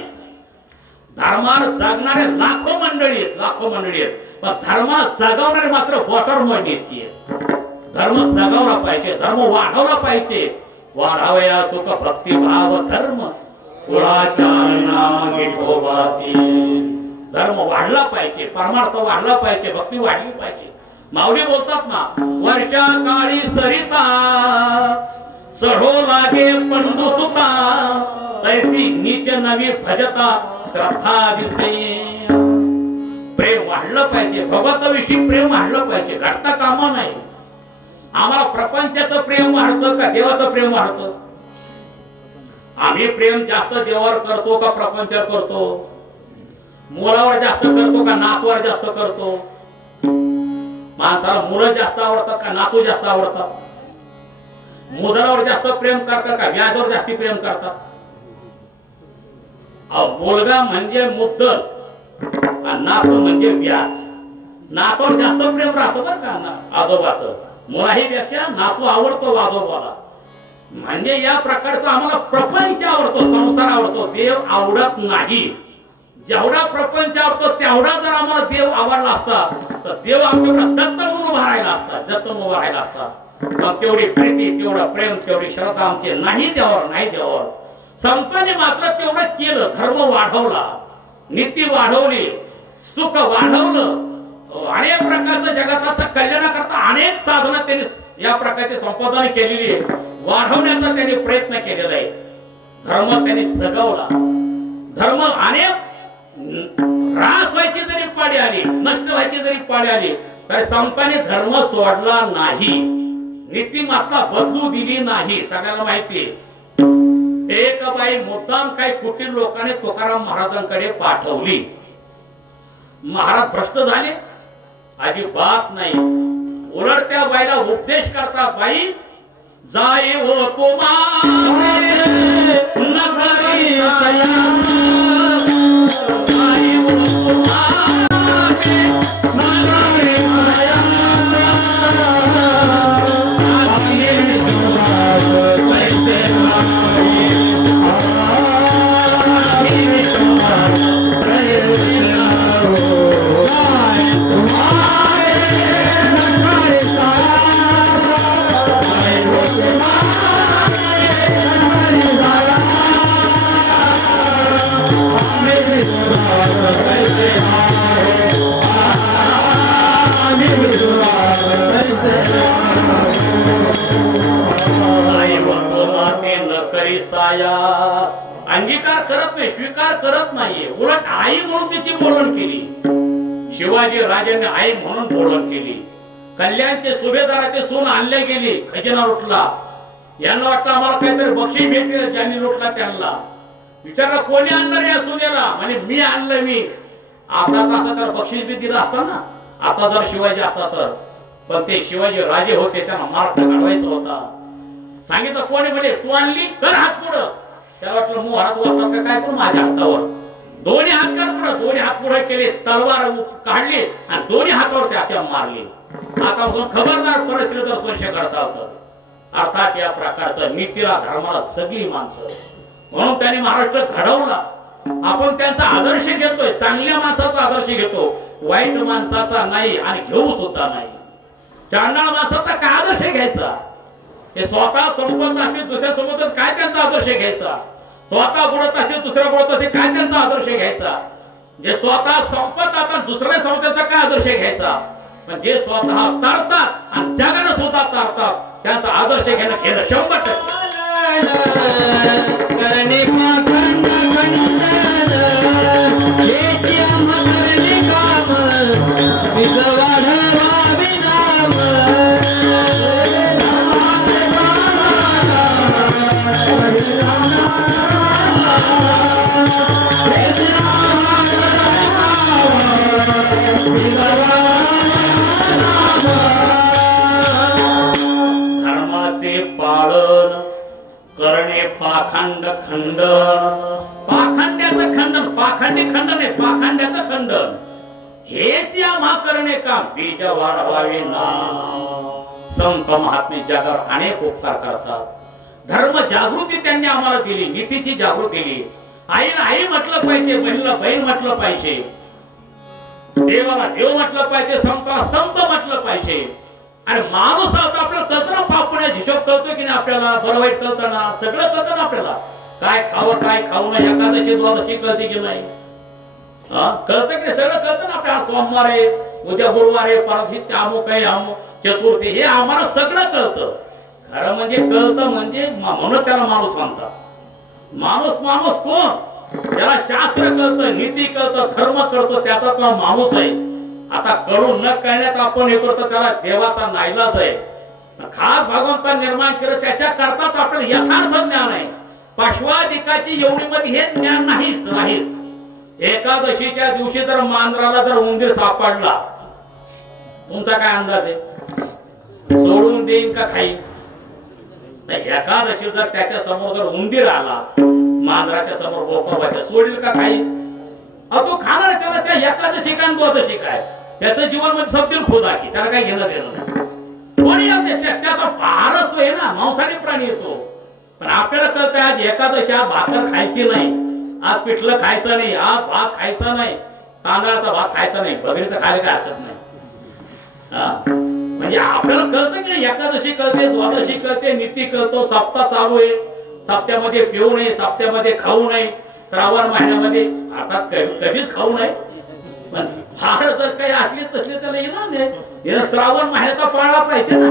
धर्माला जगणारे लाखो मंडळी आहेत, लाखो मंडळी आहेत. पण धर्माला जगवणारे मात्र वॉटर मंडळी आहेत. धर्म जगावला पाहिजे, धर्म वाढवला पाहिजे. वाढावया सुख भक्ती भाव धर्म कुळाच्या नाम विठोबाची. धर्म वाढला पाहिजे, परमार्थ वाढला पाहिजे, भक्ती वाढली पाहिजे. माऊली बोलतात ना वरच्या काळी सरिता चढो लागे पंडू सुता तैसी नीच नवी भजता श्रद्धा दिसते. प्रेम वाढलं पाहिजे, भगवताविषयी प्रेम वाढलं पाहिजे. घडता कामा नाही. आम्हाला प्रपंचाचं प्रेम वाढतं का देवाचं प्रेम वाढतं. आम्ही प्रेम जास्त देवावर करतो का प्रपंचावर करतो. मुलावर जास्त करतो का नातूवर जास्त करतो. माणसाला मुलं जास्त आवडतात का नातू जास्त आवडतात. मुलावर जास्त प्रेम करतात का व्याजावर जास्ती प्रेम करतात. मुलगा म्हणजे मुद्दल आणि नातू म्हणजे व्याज. नातूवर जास्त प्रेम राहतो बरं का आजोबाचं. मुलाहीपेक्षा नातू आवडतो आजोबाला. म्हणजे या प्रकारचा आम्हाला प्रपंच आवडतो, संसार आवडतो, देव आवडत नाही. जेवढा प्रपंच आवडतो तेवढा जर आम्हाला देव आवडला असता तर देव आमच्याकडे दत्त म्हणून उभा राहिला असता, दत्त म्हणून उभा राहिला असता. मग तेवढी प्रीती, तेवढा प्रेम, तेवढी श्रद्धा आमची नाही देवावर, नाही देवावर. संतांनी मात्र तेवढं केलं. धर्म वाढवला, नीती वाढवली, सुख वाढवलं. अनेक प्रकारचं जगाचं कल्याणाकरता अनेक साधनं त्यांनी या प्रकारची संपादन केलेली आहे. वाढवण्याचा त्यांनी प्रयत्न केलेला आहे. धर्म त्यांनी जगवला. धर्म अनेक ऱ्हास व्हायची जरी पाळी आली, नष्ट व्हायची जरी पाळी आली, तरी संतांनी धर्म सोडला नाही, नीतिमत्ता बदलू दिली नाही. सगळ्यांना माहिती एक बाई मुद्दाम काही कुटील लोकांनी तुकाराम महाराजांकडे पाठवली. महाराज भ्रष्ट झाले? अजिबात नाही. उलट त्या बाईला उपदेश करता, बाई जाई हो तुम्हारे नगरी आया, जाई हो तुम्हारे नगरी आया, अंगीकार करत नाही, स्वीकार करत नाहीये. उलट आई म्हणून तिची बोलण केली. शिवाजी राजांनी आई म्हणून बोलण केली. कल्याणचे सुभेदाराचे सून आणले गेली, खजिना लुटला. यांना वाटतं आम्हाला काहीतरी बक्षीस भेटेल, ज्यांनी लुटला त्यांना. विचारला कोणी आणणार या सुनेला? म्हणजे मी आणलं. मी आता असं तर बक्षीस बी दिलं असतं ना, आता जर शिवाजी असता तर. पण ते शिवाजी राजे होते, त्यांना मार्ग काढवायचा होता. सांगितलं कोणी? म्हणजे तू आणली, कर हात पुढं. त्याला वाटलं मग हात वाटतात का काय करू माझ्या हातावर. दोन्ही हात कर पुढं. दोन्ही हात पुढे केले, तलवार काढली आणि दोन्ही हातावर त्याच्या मारली. आतापासून खबरदार परिस्थितीचा स्पर्श करता होतं. अर्थात या प्रकारचं नीतीला धर्माला सगळी माणसं. म्हणून त्यांनी महाराष्ट्र घडवला. आपण त्यांचा आदर्श घेतोय, चांगल्या माणसाचा आदर्श घेतो, वाईट माणसाचा नाही आणि घेऊ सुद्धा नाही. चांगल्या माणसाचा काय आदर्श घ्यायचा? हे स्वतः संपत असतील दुसऱ्या सोबत काय त्यांचा आदर्श घ्यायचा? स्वतः बुडत असतील दुसऱ्या बुडत असतील काय त्यांचा आदर्श घ्यायचा? जे स्वतः संपत आता दुसऱ्या संपत्याचा काय आदर्श घ्यायचा? पण जे स्वतः तरतात आणि जगाला सुद्धा तरतात त्यांचा आदर्श घेणं 100%. धर्माचे पालन करणे पाखंड खंडन. पाखंड्याचं खंडन, पाखंडी खंडन आहे, पाखंड्याचं खंडन. हेच या करणे का बीज वाढवावे ना. संत महात्मे जगावर अनेक उपकार करतात. धर्म जागृती त्यांनी आम्हाला दिली, नीतीची जागृती दिली. आईला आई म्हटलं पाहिजे, बहिणीला बहीण म्हटलं पाहिजे, देवाला देव म्हटलं पाहिजे, संताला संत म्हटलं पाहिजे. आणि माणूस आता आपल्याला कल्पना पापण्याचा हिशोब कळतो की नाही? आपल्याला बरं वाईट कळतं ना, सगळं कळतं ना आपल्याला. काय खावं काय खाऊ नये, एकादशी द्वादशी कळते की नाही? कळतं की सगळं कळतं ना आपल्याला. सोमवार आहे, उद्या गुरुवार आहे, परत अमुक आहे, अमुक चतुर्थी, हे आम्हाला सगळं कळतं. खरं म्हणजे कळतं म्हणजे म्हणून त्याला माणूस म्हणतात. माणूस माणूस कोण? ज्याला शास्त्र कळतं, नीती कळतं, धर्म कळतो, त्याचा तो माणूस आहे. आता कळून न कळण्यात आपण हे करतो त्याला देवाचा नाईलाज आहे. खास भगवंता निर्माण केलं त्याच्या करताच आपल्याला यथार्थ ज्ञान आहे. पार्श्वाधिकाची एवढी मध्ये हे ज्ञान नाहीच. एकादशीच्या दिवशी जर मांजराला जर उंदीर सापडला, तुमचा काय अंदाज आहे? सोडून देईन का खाईन? एकादशी जर त्याच्या समोर जर उंदीर आला, मांजराच्या समोर बोकरवाच्या, सोडील का खाईन? तो खाणार. त्याला त्या एकादशी काय द्वादशी काय, त्याचं जीवन मध्ये सबदिल खोदाकी, त्याला काय घेणं देणं नाही. कोणी त्याचा भारत आहे ना, मांसाहारी प्राणी येतो. पण आपल्याला कळतंय आज एकादशी, आज भाकर खायची नाही, आज पिठलं खायचं नाही, आज भात खायचा नाही, तांदळाचा भात खायचा नाही, बकरीचं खायला काय हरकत नाही. म्हणजे आपल्याला कळतं की एकादशी कळते, द्वादशी कळते, नीती कळतो, सप्ताह चालू आहे, सप्त्यामध्ये पिऊ नये, सप्त्यामध्ये खाऊ नये, श्रावण महिन्यामध्ये आता कधीच खाऊ नये. पण फार जर काही असली तसली त्याला येणार नाही. श्रावण महिन्याचा पाळला पाहिजे ना.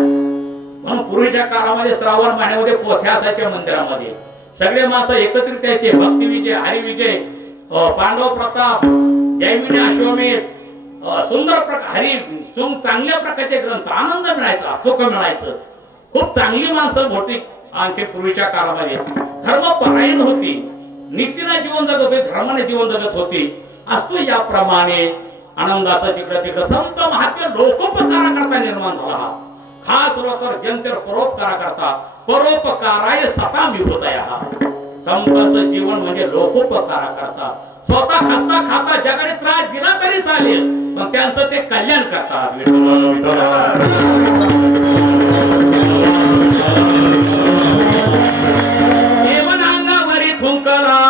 म्हणून पूर्वीच्या काळामध्ये श्रावण महिन्यामध्ये पोथ्या असायच्या मंदिरामध्ये, सगळे माणसं एकत्रित यायचे. भक्तिविजय, हरिविजय, पांडव प्रताप, जैमिनी अश्वमेध, सुंदर हरी चांगल्या प्रकारचे ग्रंथ, आनंद मिळायचा, सुख मिळायचं. खूप चांगली माणसं होती आणखी पूर्वीच्या काळामध्ये. धर्मपरायण होती, नीतीनं जीवन जगत होती, धर्माने जीवन जगत होती. असतो याप्रमाणे आनंदाचा तिकडे तिकडे संत महात्म्य लोकोपकाराकरता निर्माण झाला. हा खास लोकर जनतेवर परोपकाराकरता, परोपकाराय सता विभूतय. हा संतांचं जीवन म्हणजे लोकोपकाराकरता. स्वतः खस्ता खाता जगाने त्रास दिला तरी चालेल, पण त्यांचं ते कल्याण करतात. जीवन अंगावरी थुंकला,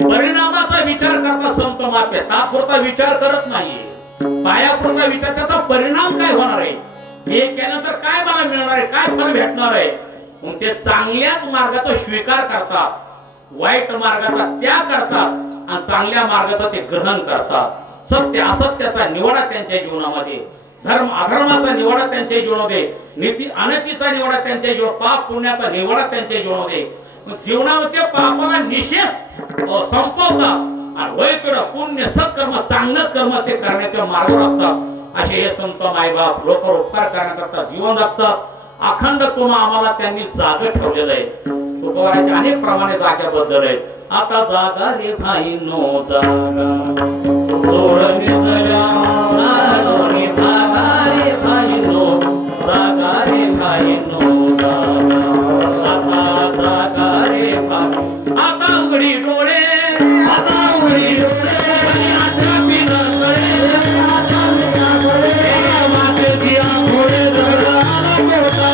परिणामाचा विचार करता संत महात्मे. तात्पुरता विचार करत नाही, पायापुरता विचार, त्याचा परिणाम काय होणार आहे, हे केल्यानंतर काय मला मिळणार आहे, काय फल भेटणार आहे. मग ते चांगल्याच मार्गाचा स्वीकार करतात, वाईट मार्गाचा त्याग करतात आणि चांगल्या मार्गाचा ते ग्रहण करतात. सत्य असत्याचा निवडा त्यांच्या जीवनामध्ये, धर्म अधर्माचा निवडा त्यांच्या जीवनामध्ये, नीती अनतीचा निवडा त्यांच्या जीवन, पाप पुण्याचा निवडा त्यांच्या जीवनामध्ये. जीवनामध्ये पापाला निषेध संपवतात आणि वैकडं पुण्य सत्कर्म चांगलं कर्म ते करण्याच्या मार्गावर असतात. असे हे संत मायबाप लोक उपकार करण्याकरता जीवन जगतात. अखंड तुम्हा आम्हाला त्यांनी जागा ठेवलेलं आहे. तुकोबाराच्या अनेक प्रमाणे जाग्याबद्दल आहेत. आता जागा रे भाई नो जागा सोडणे जया, जागा रे भाई नो, जागा रे भाई नो जागा. आता जागा रे भाई, आता उघडी डोळे, आता उघडी डोळे, आता बिना कळे, आता बिना कळे, माझे दिया घोडे धडा मोठा,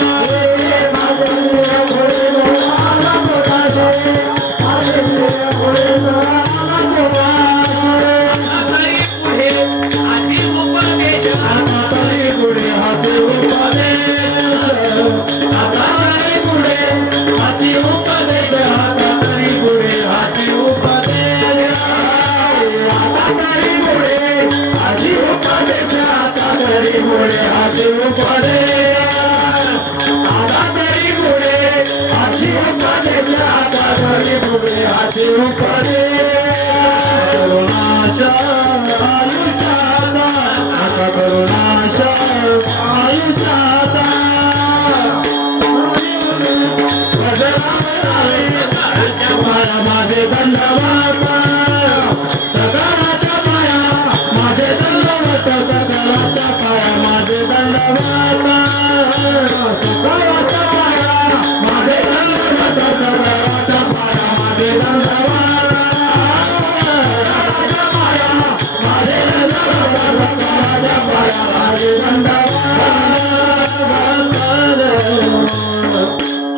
माझे दिया घोडे धडा मोठा, माझे दिया घोडे धडा मोठा. आता तरी पुढे हाती उपदेश, आता तरी पुढे हाती उपदेश, आता तरी पुढे हाती उपदेश, आता तरी पुढे हाती उपदेश, आता तरी पुढे हाती उपदेश, आता तरी पुढे हाती उपदेश, आता तरी पुढे हाती उपदेश, आता तरी पुढे हाती उपदेश. करुणाश आयुष्याता, आता करुणाश आयुष्याता, माझे दंडवत, सकाळच्या पाया माझे दंडवत, सकाळच्या पाया माझे दंडवत, सकाळच्या पाया माझे दंडवत, सकाळच्या पाया माझे दंडवत, सकाळच्या पाया माझे दंडवत, सकाळच्या पाया माझे दंडवत.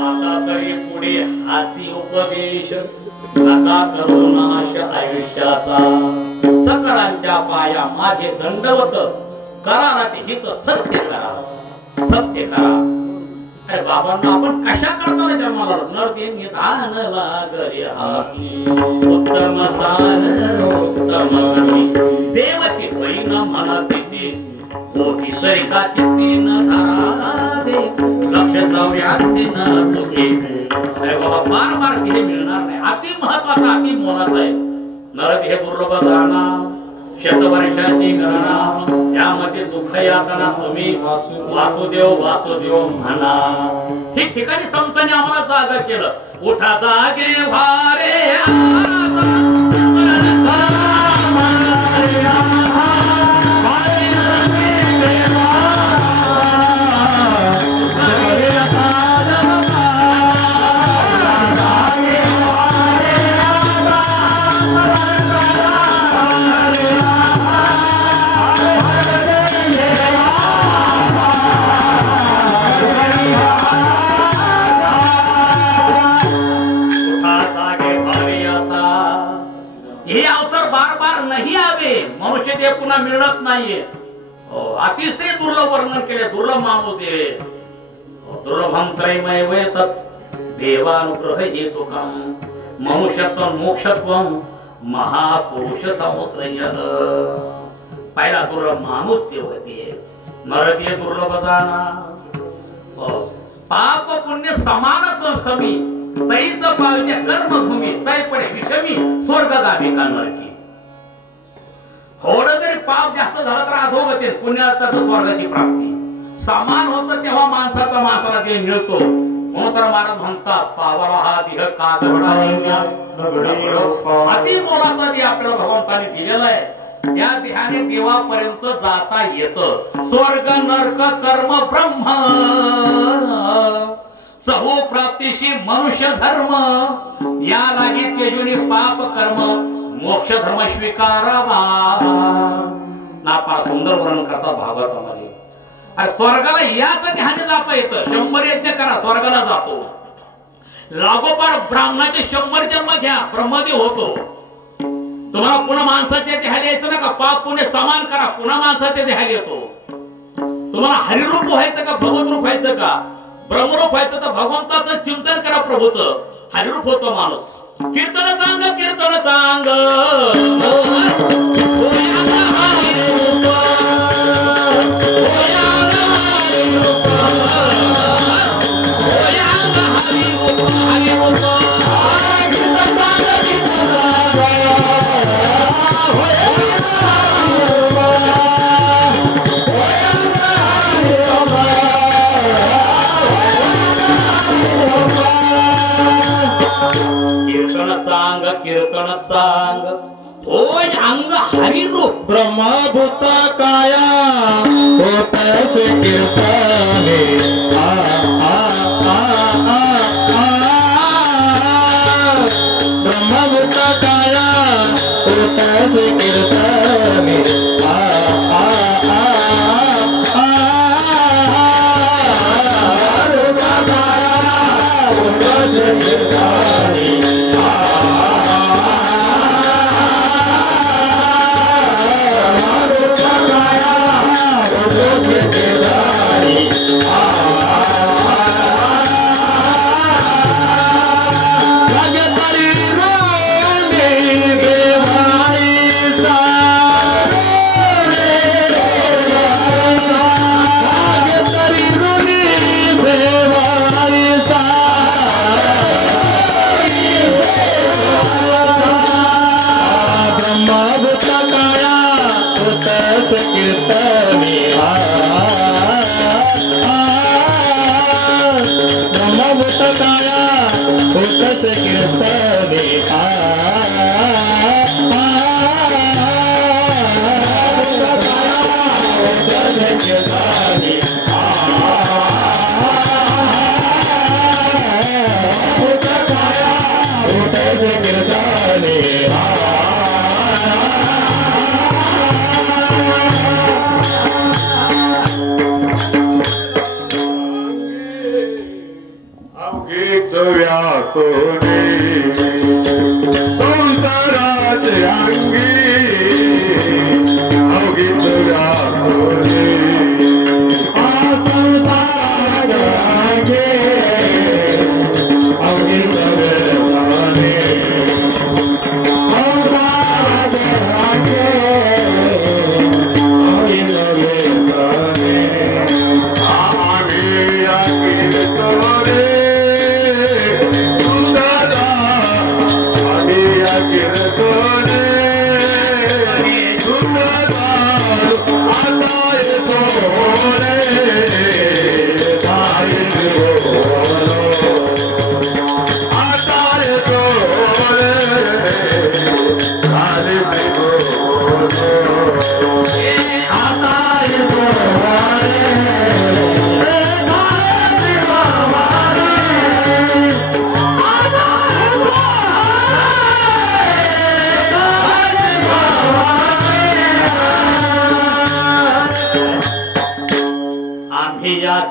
आता तरी पुढे हाची उपदेश, आता करुणाश आयुष्याचा, सकळांच्या पाया माझे दंडवत, कराराचे हित सत्य करा, सत्य करा. अरे बाबांना आपण कशा करताना जन्माला नरते निधान लागले हाती, उत्तम सान उत्तम देवती बहीण म्हणा तिथे, मोठी तरी का चित्ती न धरा दे, लक्ष जाऊयाचे न चुके. अरे बाबा बार बार हे मिळणार नाही. अति महत्वाचा, अति मोलाचा आहे. नरक हे दुर्लभ जाणा, शतवर्षाची गणना, त्यामध्ये दुःख यातना तुम्ही वासुदेव वासुदेव म्हणा. ठिकठिकाणी संतांनी आम्हाला जागा केलं. उठा जागे भारे मनुष्य देह पुन्हा मिळत नाहीये. अतिशय दुर्लभ वर्णन केले. दुर्लभ माणूस आहे. दुर्लभम त्रयमय वेतत देवानुग्रह हेतुकम मनुष्यत्वं मोक्षत्वं महापुरुषतम श्रेयः. पहिला दुर्लभ माणूस ते होते. नरके दुर्लभ जाना. पाप पुण्य समानत्व समी तैच पावते कर्मभूमी तै पडे विषमी स्वर्गगामी का नरकी. थोडं जरी पाप जास्त झालं तर अधोगती, पुण्यात स्वर्गाची प्राप्ती. समान होतं तेव्हा माणसाचा माणसाला ते मिळतो. म्हणून तर महाराज म्हणतात पावाला हा दिह का अति मोलाचा जे आपल्याला भगवंताने दिलेला आहे त्या देहाने देवापर्यंत जाता येतं. स्वर्ग नरक कर्म ब्रह्म सहो प्राप्तीशी मनुष्य धर्म या लागी तेजुनी पाप कर्म मोक्ष धर्म स्वीकारावा. नापा सुंदर वर्णन करतात भागवतामध्ये. अरे स्वर्गाला याच ध्याने जाता येतं. 100 यज्ञ करा स्वर्गाला जातो. लागोपार ब्राह्मणाचे 100 जन्म घ्या ब्रह्मदेव होतो. तुम्हाला पुन्हा माणसाचे देहाला यायचं ना का पाप पुण्य समान करा पुन्हा माणसाचे देहाला येतो. तुम्हाला हरिरूप व्हायचं का भगवत रूप व्हायचं का ब्रह्मरूप व्हायचं तर भगवंताचं चिंतन करा प्रभूचं. हरिरूप होतो माणूस. कीर्तन चांग कीर्तन चांग कीर्तन सांग होय अंग हरिरूप ब्रह्मभूत काया होतसे कीर्तने. ब्रह्मभूत काया होतसे कीर्तने.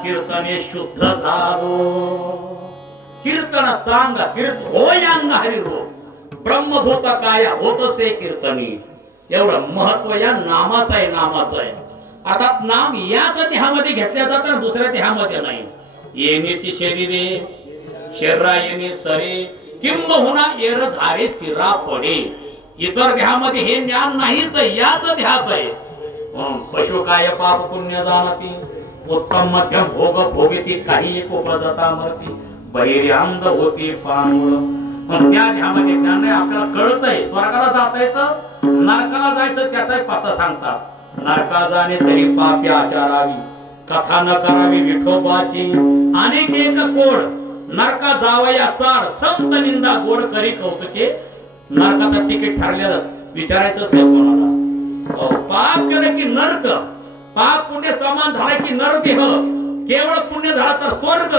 कीर्तने शुद्ध झालो. कीर्तन चांग कीर्त होय अंग हरिरूप ब्रह्मभूत काया होतसे कीर्तनी. एवढं महत्व या नामाचं आहे, नामाचं आहे. अर्थात नाम याच देहामध्ये घेतल्या जातं, दुसऱ्या देहामध्ये नाही. येणेची शरीरे शरीरा येणे सरे किंबहुना एर धारे स्थिरा पडे. इतर देहामध्ये हे ज्ञान नाहीच, याच देहाच आहे. म्हणून पशु काय पाप पुण्य जाणती, उत्तम मध्यम भोग भोगती, काही एक उपजता मरती, बहिर्यांध होती पानमुळ. पण त्या देहामध्ये ज्ञान नाही, आपल्याला कळतंय स्वर्गाला जाता येतं, नरकाला जायचं त्याचाही पत्ता सांगतात. नरका जाणे तरी पापी आचारावी, कथा न करावी विठोबाची, अनेक एक कोड नरका जावया चाड, संत निंदा गोड करी कौतुके. नरकाचं तिकीट ठरलेलं, विचारायचंच नाही कोणाला. पाप केलं की नरक, पाप पुण्य समान झाला की नरदेह, केवळ पुण्य झाला तर स्वर्ग.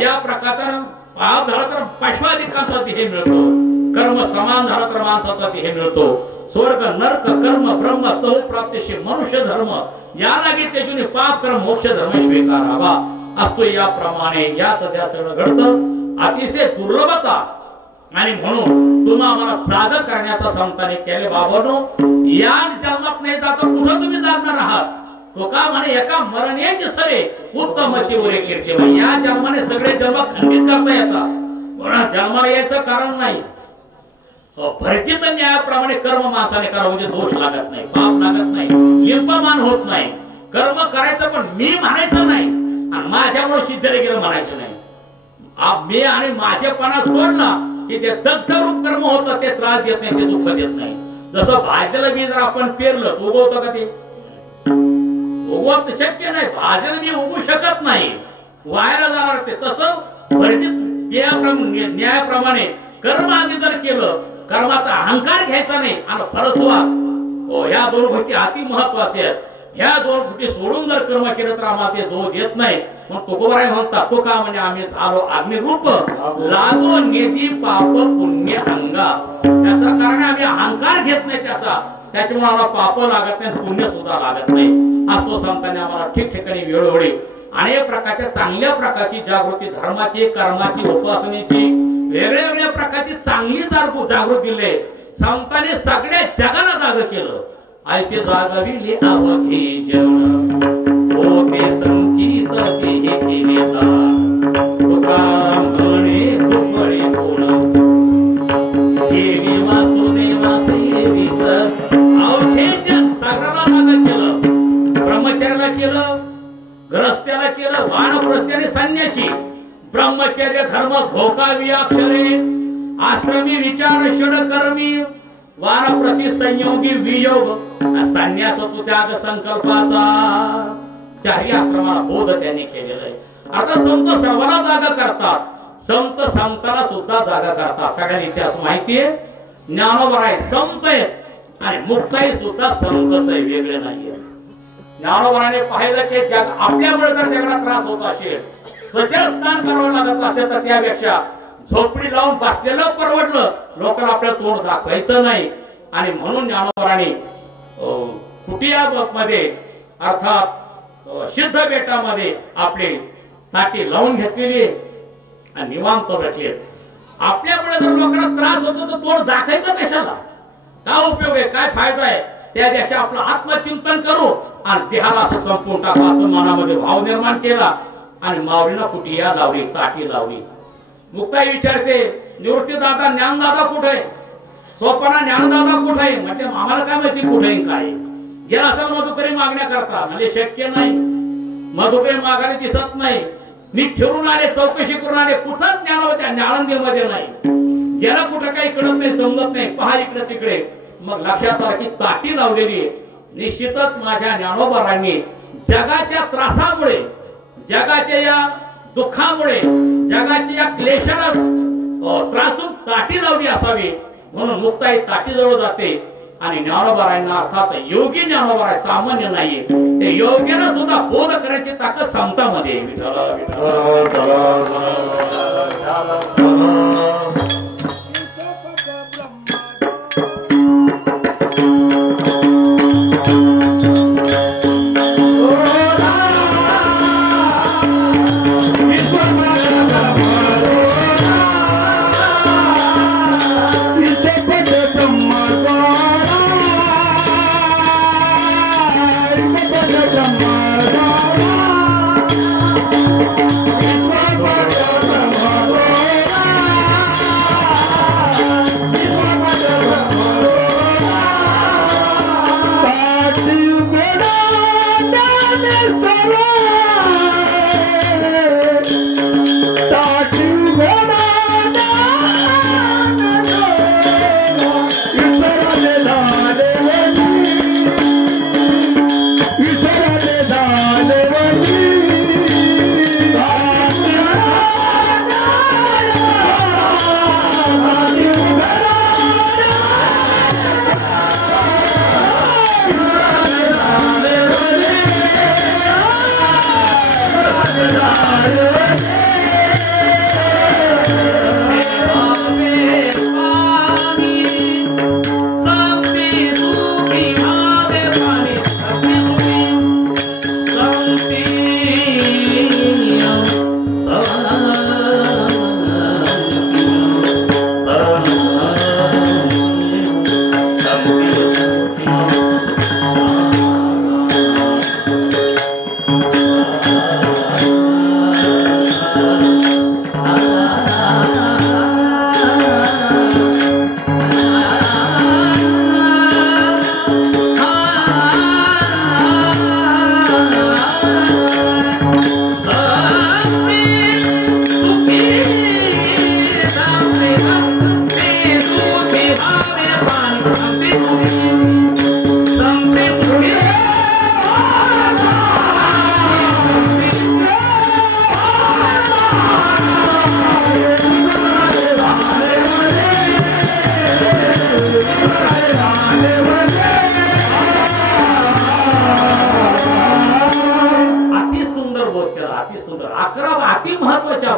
या प्रकारचा पाप झाला तर पाश्वाधिकांचा देह मिळतो, कर्म समान झाला तर माणसाचा देह मिळतो. स्वर्ग नरक कर्म ब्रह्म चहू प्राप्तीशी मनुष्य धर्म, या लागे त्याच्याने पाप कर्म मोक्ष धर्म स्वीकारावा असतो. याप्रमाणे याच त्या सगळं घडतं, अतिशय दुर्लभता. आणि म्हणून तुम्हा आम्हाला जाग करण्याचा संतांनी केले. बाबांनो, या जन्मात नाही जाता कुठं तुम्ही जागणार आहात. तो का म्हणे एका मरण्याची सरे उत्तमची उरे कीर्ती. या जन्माने सगळे जन्म खंडित करता येतात, जन्माला यायचं कारण नाही. परिचित न्यायाप्रमाणे कर्म माणसाने करावं, म्हणजे दोष लागत नाही, पाप लागत नाही, लिंपमान होत नाही. कर्म करायचं पण मी म्हणायचं नाही, आणि माझ्यामुळे सिद्धले गेलं म्हणायचं नाही. मी आणि माझेपणा सोडला की ते दग्ध रूप कर्म होतं, ते त्रास येत नाही, ते दुःख देत नाही. जसं भाजलेलं बी जर आपण पेरलं उगवतं का? ते उगवत शक्य नाही, भाजलेलं बी उगू शकत नाही, व्हायला जाणार ते. तसं परिचित न्यायाप्रमाणे कर्म आम्ही जर केलं, कर्माचा अहंकार घ्यायचा नाही, आणि फलस्वाद या दोन गोष्टी अति महत्वाच्या आहेत. ह्या दोन गोष्टी सोडून जर कर्म केलं तर आम्हाला ते दोष येत नाही. मग तुकोबाराय म्हणतात, तो का म्हणजे आम्ही झालो अग्निरूप लागो नेती पाप पुण्य अंगा. त्याचं कारण आम्ही अहंकार घेत नाही त्याच्यामुळे आम्हाला पाप लागत नाही, पुण्य सुद्धा लागत नाही. असतो संतांनी आम्हाला ठिकठिकाणी वेळोवेळी अनेक प्रकारच्या चांगल्या प्रकारची जागृती, धर्माची, कर्माची, उपासनेची, वेगळ्या वेगळ्या प्रकारची चांगली जागृती दिली. संतांनी सगळ्या जगाला जाग केलं. ऐसे जागविले अवघे जन, होते संचित देह केलेला, तुका म्हणे दुबळे गुण, देवी वासुदेवा सेवित. अवघे जन सगळ्याला जाग केलं. ब्रह्मचार्याला केलं, ग्रस्त्याला केलं, वानप्रस्थाने संन्यासी, ब्रह्मचर्य धर्म भोगावी अक्षरे, आश्रमी विचार षडकर्मी, वानप्रती संयोगी वियोग, संन्यास होतो त्याग संकल्पाचा. चारही आश्रमाला बोध त्यांनी केलेला आहे. आता संत सर्वांना जागा करतात, संत संताला सुद्धा जागा करतात. सगळ्यांना इतिहास माहितीये. ज्ञानोबराय संत आहेत आणि मुक्ताई सुद्धा संतच आहे, वेगळे नाहीये. ज्ञानोबराने पाहिलं की जग आपल्यामुळे जर जगाला त्रास होत असेल, सचल स्नान करावं लागत असेल, तर त्यापेक्षा झोपडी लावून बसलेलं परवडलं. लोकांना आपल्याला तोंड दाखवायचं नाही. आणि म्हणून ज्ञानोबराने कुटियामध्ये अर्थात सिद्ध बेटामध्ये आपली टाकी लावून घेतलेली आणि निवांत बसले. आपल्यामुळे जर लोकांना त्रास होतो तर तोंड दाखायचं कशाला? काय उपयोग आहे, काय फायदा आहे? त्यापेक्षा आपलं आत्मचिंतन करू आणि देहाला असं संपून टाका, असं मनामध्ये भाव निर्माण केला. आणि माऊलीला कुटिया लावली, टाकी लावली. मुक्ताई विचारते, निवृत्तीदादा ज्ञानदादा कुठे? सोपाना ज्ञानदादा कुठे? म्हणजे आम्हाला काय माहिती कुठे काय? गेला असं मधुकरी मागण्या करता, म्हणजे शक्य नाही. मधुकरी मागायला दिसत नाही. मी फिरून आले, चौकशी करून आले, कुठंच ज्ञान होत्या, आळंदीमध्ये नाही. गेला कुठं काही कळत नाही, समजत नाही, पहा इकडे तिकडे. मग लक्षात आलं की ताटी लावलेली. निश्चितच माझ्या ज्ञानोबरांनी जगाच्या त्रासामुळे, जगाच्या या दुःखामुळे, जगाच्या या क्लेशाला त्रासून ताटी लावली असावी. म्हणून मुक्ताई ताटी जवळ जाते. आणि ज्ञानोबरांना अर्थात योगी ज्ञानोबा सामान्य नाहीये, ते योग्याला सुद्धा बोध करण्याची ताकद संतांमध्ये.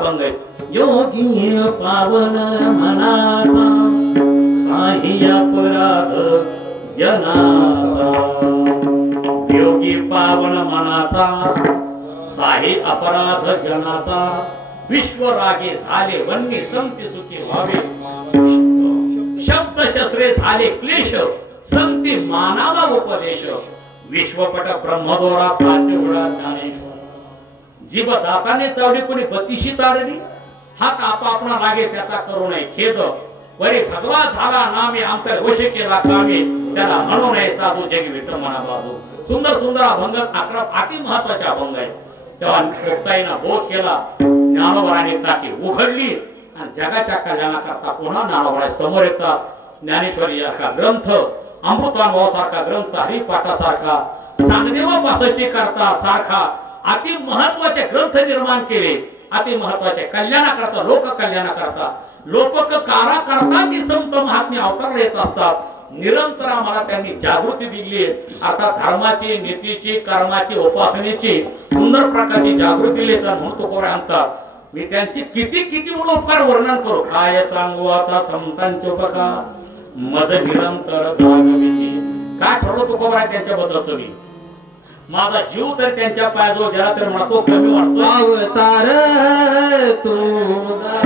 अभंग आहे. योगी पावन मनाचा साही अपराध जनाचा, योगी पावन मनाचा साही अपराध जनाचा, विश्वरागे झाले वन्नी संती सुखी व्हावे, शब्द शस्त्रे झाले क्लेश संती मानावा उपदेश, विश्वपट ब्रह्मदोरा काटेवळा ज्ञानेश्वर, जीव दाताने चावली कोणी बत्तीशी ताडली, हात आपणा लागे त्याचा करू नये खेद, वरी भगवा झाला नामे अंतर वश केला कामे, त्याला म्हणू नये साधू जगी विक्रमणा बाजू. सुंदर सुंदर अभंग, अकरा अति महत्वाचे अभंग आहे. तेव्हा मुक्ताईनं बोध केला, ज्ञानोबराने टाकी उघडली आणि जगाच्या कल्याणाकरता पुन्हा ज्ञानोबरा समोर येतात. ज्ञानेश्वरी सारखा ग्रंथ, अमृतानुभव सारखा ग्रंथ, हरिपाठासारखा, चांगदेव 65 करता सारखा अति महत्वाचे ग्रंथ निर्माण केले. अति महत्वाचे कल्याणाकरता, लोक कल्याणाकरता, लोककारा करता ती संत महात्मे अवतार येत असतात. निरंतर आम्हाला त्यांनी जागृती दिली, अर्थात धर्माची, नीतीची, कर्माची, उपासनेची सुंदर प्रकारची जागृती दिली. म्हणून तुकोबा म्हणतात, मी त्यांची किती किती म्हणून उपकार वर्णन करू, काय सांगू आता संतांचे उपकार मज निरंतर दागवीची. काय ठरवलं तुकोबा त्यांच्याबद्दल तुम्ही, माझा जीव तर त्यांच्या पायाजवळ गेला तर मला तो कमी वाटतो. अवतार तुझा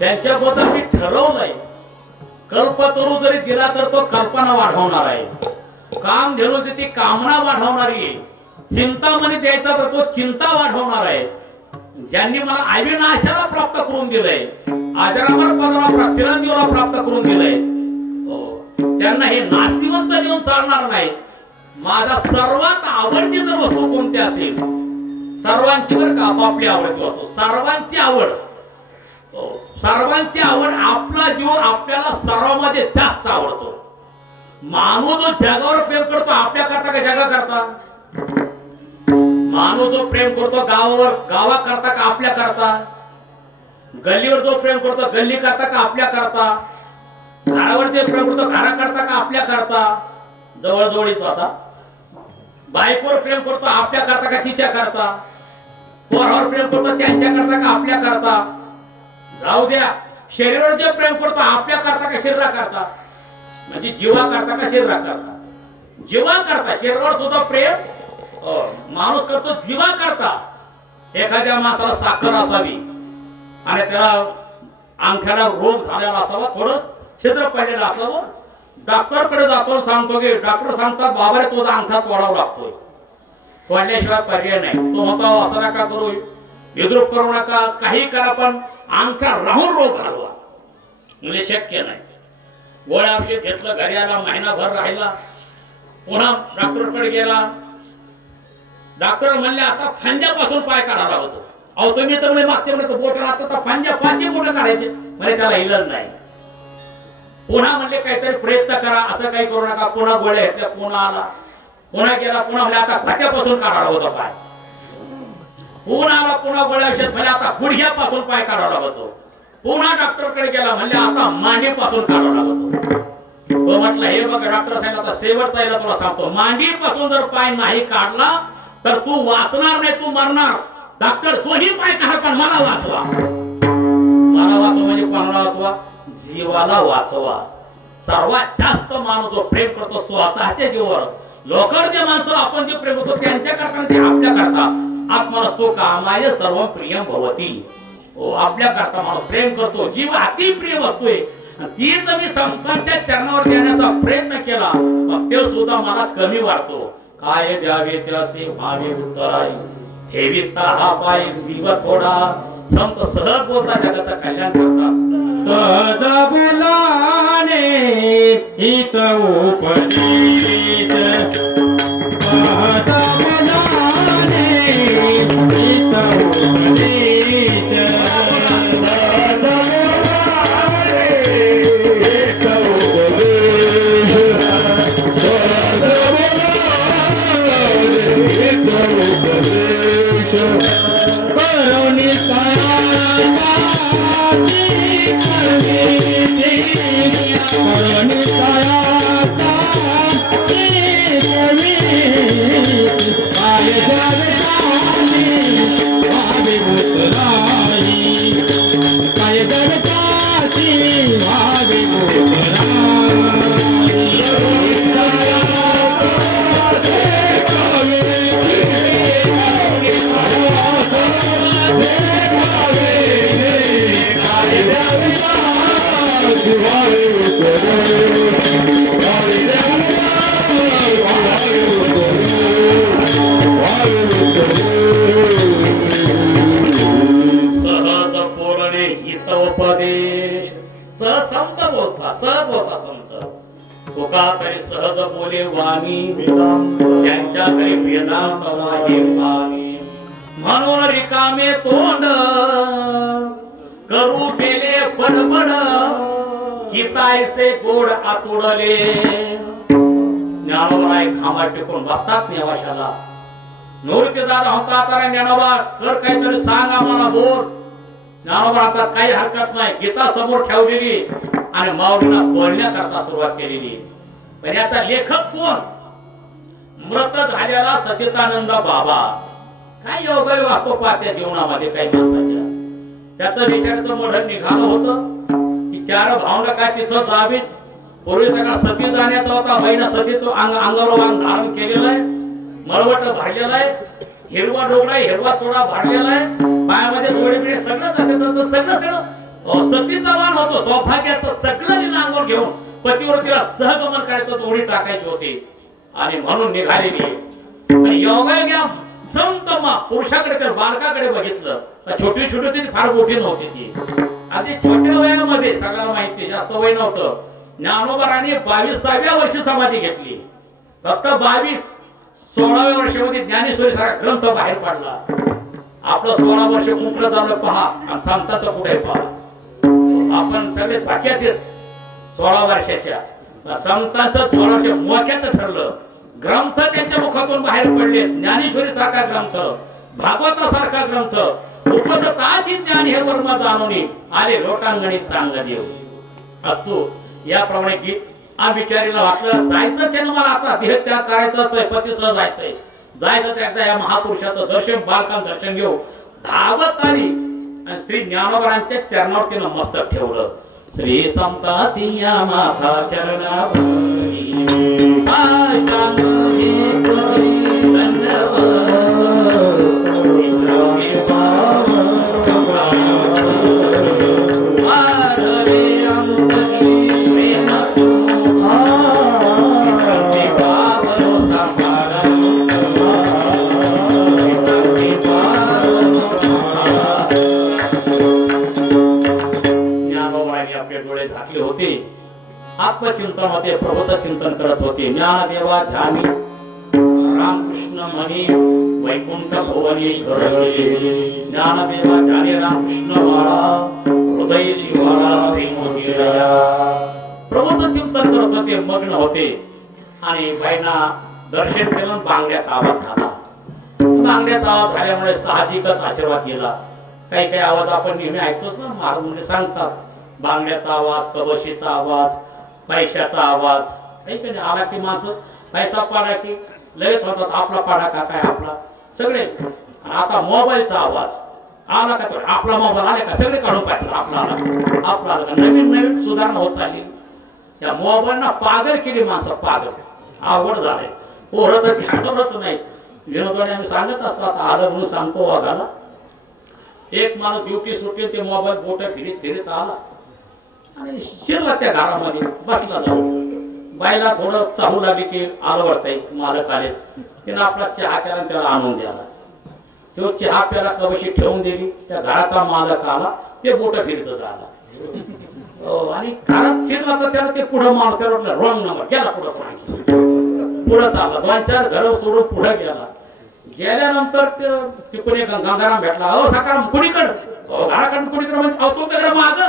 त्यांच्याबद्दल मी ठरवलंय, कल्पतरू जरी दिला तर तो कल्पना वाढवणार आहे, काम धेनू ती कामना वाढवणारी आहे, चिंतामणी द्यायचा तर तो चिंता वाढवणार आहे. ज्यांनी मला अविनाशाला प्राप्त करून दिलंय, आजरामर पदाला चिरंजीवला प्राप्त करून दिलंय, त्यांना हे नास्तिवंत देऊन चालणार नाही. माझा सर्वात आवडती जर वस्तू कोणती असेल, सर्वांची बरं का आपापली आवडती वस्तू, सर्वांची आवड, सर्वांची आवड, आपला जीव आपल्याला सर्वांमध्ये जास्त आवडतो. माणूस जो जगावर प्रेम करतो आपल्या करता का जगा करता, माणूस जो प्रेम करतो गावावर गावा करता का आपल्या करता, गल्लीवर जो प्रेम करतो गल्ली करता का आपल्या करता, घरावर जे प्रेम करतो घरा करता का आपल्या करता, जवळजवळीच होता. बायकोवर प्रेम करतो आपल्या करता का तिच्या करता, पोरावर प्रेम करतो त्यांच्या करता का आपल्या करता, जाऊ द्या शरीरावर जे प्रेम करतो आपल्या करता का शरीरा करता, म्हणजे जीवा करता का शरीरा करता, जीवा करता. शरीरावर सुद्धा प्रेम माणूस करतो जीवा करता. एखाद्या माणसाला साखर असावी आणि त्याला अंगठ्याला रोग झालेला असावा, थोडं छिद्र पडलेलं असावं, डॉक्टरकडे जातो, सांगतो की डॉक्टर सांगतात बाबा तो अंगठा तोडावा लागतोय, तोडल्याशिवाय पर्याय नाही. तो म्हणतो असं नका करू, विद्रूप करू नका, काही करा, पण आमचा राहून रोग घालवा म्हणजे शक्य नाही. गोळ्या औषध घेतलं, घरी आला, महिनाभर राहिला, पुन्हा डॉक्टरकडे गेला. डॉक्टर म्हणले आता फंजापासून पाय काढायला होतो. अहो तुम्ही तर म्हणजे मागचे म्हणतो बोट राहतो, फंजा 5 बोट काढायचे म्हणजे त्याला इलाज नाही. पुन्हा म्हणले काहीतरी प्रयत्न करा, असं काही करू नका. पुन्हा गोळ्या घेतल्या, पुन्हा आला, पुन्हा गेला, पुन्हा म्हणजे आता फाट्यापासून काढायला होतो पाय. पुन्हा आला, पुन्हा गोळ्या औषध म्हणजे आता गुडघ्यापासून पाय काढायला होतो. पुन्हा डॉक्टरकडे गेला, म्हणजे आता मांडीपासून काढायला होतो. तो म्हटलं हे बघ डॉक्टर साहेब, आता शेवटचा याला तुला सांगतो, मांडीपासून जर पाय नाही काढला तर तू वाचणार नाही, तू मरणार. डॉक्टर तोही पाय काढा पण मला वाचवा. मला वाचवा म्हणजे कोणाला वाचवा? जीवाला वाचवा. सर्वात जास्त माणूस जो प्रेम करतो स्वतःच्या जीवावर. लोकांवर जे माणसं आपण जे प्रेम करतो त्यांच्या करता ते आपल्या करता. आत्मनस्तो कामाय सर्व प्रियम भवती. आपल्या करता माणूस प्रेम करतो, जीव अति प्रिय असतोय. ती जर मी संतांच्या चरणावर देण्याचा प्रयत्न केला मग ते सुद्धा मला कमी वाटतो. काय द्यावे त्याचे भावे उत्तराई, ठेविता हा पाय जीव थोडा. संत सहज बोलता जगाचं कल्याण करतात. सहज बोलाने हित उपदेश, सहज बोलाने हित उपदेश, सहज बोलाने हित उपदेश, सहज बोलाने हित उपदेश. करुणी सहज बोले वाणी त्यांच्या घरी वेदांत नाही पाणी. म्हणून रिकामे तोंड करू बेले बडबड, हितायसे गोड आतुडले. ज्ञानोबा एक खांबा टिकून बघतात नेवाशाला. नूरतीदार होता तर ज्ञानोबा कर काहीतरी सांग आम्हाला बोल. ज्ञानोबा आता काही हरकत नाही, गीता समोर ठेवलेली आणि माऊलींना बोलण्याकरता सुरुवात केलेली. पण याचा लेखक कोण? मृत झालेला सच्चिदानंद बाबा. काय योगायोग असतो त्या जीवनामध्ये काही माणसाच्या. त्याचं विचाराचं मोठं निघालं होतं की 4 भावंड काय तिथं जावीत. पूर्वी सगळा सती जाण्याचा होता. महिना सतीचं अंगावर अंग धारण केलेलं आहे, मळवट भाडलेलं आहे, हिरवा डोगरा हिरवा चोडा भाडलेला आहे, पायामध्ये जोडी बिडी सगळं सगळं सतीचा वाण होतो. सौभाग्याचं सगळं तिला अंगावर घेऊन पतीवरतीला सहगमन करायचं, तोडी टाकायची होती आणि म्हणून निघालेली. योगायोग्या संत पुरुषाकडे तर बालकाकडे बघितलं तर छोटी छोटी होती, फार मोठी नव्हती ती. आधी छोट्या वयामध्ये सगळ्याला माहिती, जास्त वय नव्हतं. ज्ञानोबारांनी 22व्या वर्षी समाधी घेतली. फक्त 16व्या वर्षामध्ये ज्ञानेश्वरी सारा ग्रंथ बाहेर पडला. आपलं 16 वर्ष कुठलं झालं पहा आणि संतांचं कुठे पहा. आपण सगळे पाक्यात येत 16 वर्षाच्या. संतांचं 16 वर्ष मोक्याचं ठरलं. ग्रंथ त्यांच्या मुखातून बाहेर पडले. ज्ञानेश्वरी सारखा ग्रंथ, भागवतासारखा ग्रंथ, उपदताची ज्ञान हे वर्म जाणून आले लोटांगणी चांगला देव असतो. याप्रमाणे की आ बिचारीला वाटलं जायचंच आहे ना, मला आता देहत्याग करायचंच आहे, पतीसह जायचंय. जायचं एकदा या महापुरुषाचं दर्शन, बालकांचं दर्शन घेऊ. धावत आली आणि श्री ज्ञानोबारांच्या चरणावर तिनं मस्तक ठेवलं. श्री संतातिया माथा चरणावरी ज्ञानोबांनी आपले डोळे झाकले होते, आत्मचिंतनामध्ये प्रभूत चिंतन करत होते. ज्ञानदेवा ध्यानी रामकृष्ण म्हणी वैकुंठ भुवनी घडले, ज्ञानदेवा ध्यानी रामकृष्ण बाळा हृदय जीवाला प्रभूत चिंतन करत होते, मग्न होते. आणि बाईंना दर्शन केलं, बांगड्यात आवाज झाला. बांगड्यात आवाज झाल्यामुळे साहजिकच आशीर्वाद गेला. काही काही आवाज आपण नेहमी ऐकतोच ना, महाराज म्हणजे सांगतात, बांगड्याचा आवाज, कबशीचा आवाज, पैशाचा आवाज. काही काही आला की माणसं पैसा पाडा की लगेच होतात, आपला पाडा का काय आपला सगळे. आता मोबाईलचा आवाज आला का, तो आपला मोबाईल आले का सगळे काढून पाहिजे, आपला नवीन नवीन सुधारणा होत चालली. त्या मोबाईलना पागल केली माणसं, पागल आवड झाले. पोरं तर ध्यानच नाही. विनोदाने आम्ही सांगत असतो, आता आलं म्हणून सांगतो वाघाला. एक माणूस ड्युटी सुटली, ते मोबाईल बोट फिरीत फिरीत आला आणि शिरला त्या घरामध्ये बसला जाऊन. बाईला थोडं चाहू लागली की आलं वाटतंय, मालक आले. तिनं आपला चहा केला, त्याला आणून द्याला. तो चहा प्याला, कबशी ठेवून दिली. त्या घराचा मालक आला, ते बोट फिरतच आला. आणि घरात शिरला तर त्याला ते पुढं माणूस, त्याला वाटलं रॉंग नंबर, गेला पुढं चालला. 2-4 घर सोडून पुढे गेला. गेल्यानंतर तिकडे गंगाराम भेटला. अहो सकाळ कुणीकडं, घराकडून कुणीकडे म्हणजे तुमचं घर माग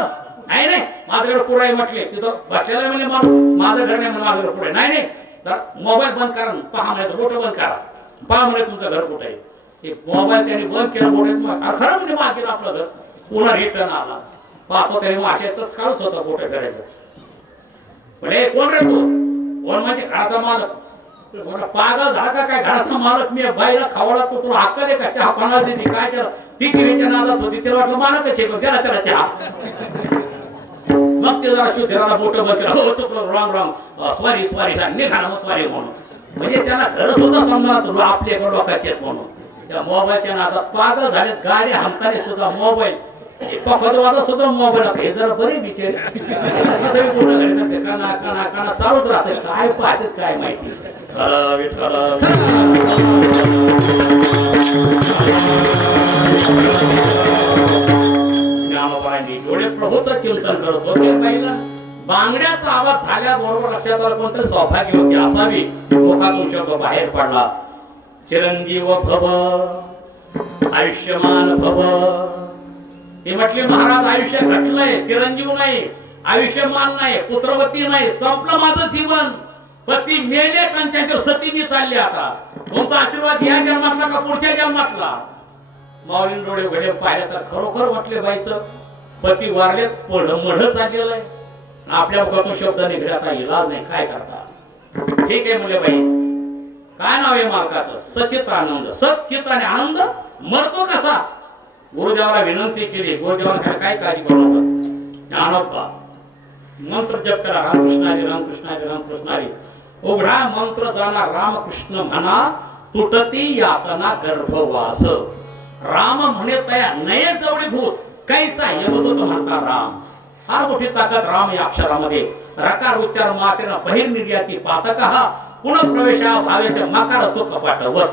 नाही, नाही माझं घर पुढे आहे म्हटले. तिथं बसलेला म्हणजे माझं घर नाही, माझं घर पुढे नाही. नाही तर मोबाईल बंद करा, पहा म्हणे बोट बंद करा, पहा म्हणे तुमचं घर कुठे आहे. मोबाईल त्यांनी बंद केला, बोट खरं म्हणजे माग गेलं आपलं घर. पुन्हा रिटर्न आला, पाहतो त्याने माशाच काळच होता बोट करायचं. म्हणजे कोण रे तू? कोण म्हणजे घराचा मालक. पागल झाला का काय, घराचा मालक मी बाईला खावाला तो तुला हक्क दे का, चहा कोणाला देते काय केलं. ती किरीच्या नादात होती, तिला वाटलं मालकच आहे, गेला त्याला चहा. मग ते जरा शुद्धीला बोट बसला, हो चुकलं, रॉंग स्वारी सांग निघाला, मग स्वारी म्हणून. म्हणजे त्यांना घर सुद्धा समजा आपल्याकडे लोकांचे आहेत म्हणून. त्या मोबाईलच्या नादात पागल झाले. गाडी हाणताना सुद्धा मोबाईल, पखदवादा सुद्धा मोबाईल. हे जरा बरे बिचारे काना चालूच राहते, काय पाहते काय माहिती. ज्ञानोबांनी डोळे प्रभूचं चिंतन करत होते. पहिला बांगड्याचा आवाज झाल्याबरोबर लक्षात आलं कोणतरी सौभाग्य होती असावी. मुखातून शब्द बाहेर पडला, चिरंजीव भव, आयुष्यमान भव. ते म्हटले महाराज आयुष्य घटलंय, चिरंजीव नाही, आयुष्यमान नाही, पुत्रवती नाही, संपलं माझं जीवन. पती मेले आणि त्यांच्यावर सतीने चालले. आता तुमचा आशीर्वाद या जन्मातला का पुढच्या जन्मातला. माऊलीन डोळे घडे पाहिले तर खरोखर म्हटले बाईचं पती वारले, मढ चाललेलं आहे. आपल्या मुखातून शब्द निघण्याचा इलाज नाही, काय करता. ठीक आहे मुले बाई, काय नाव आहे मालकाचं? सचित आनंद. सचित आणि आनंद मरतो कसा? गुरुदेवाला विनंती केली. गुरुदेवाला काय काळजी करू नका, ज्ञानोबा मंत्र जप करा, रामकृष्णारी रामकृष्णारी रामकृष्णारी. उघडा मंत्र जाणार रामकृष्ण म्हणा, तुटती यातना गर्भवास. राम म्हणे तया नये जवळी भूत, काहीचा यमदूत म्हणता राम. फार मोठी ताकद राम या अक्षरामध्ये. रकार उच्चार मातेनं बहिर्निर्याती पातक हा पुनঃप्रवेशा भावेच्या मकार असतो कपाटावर.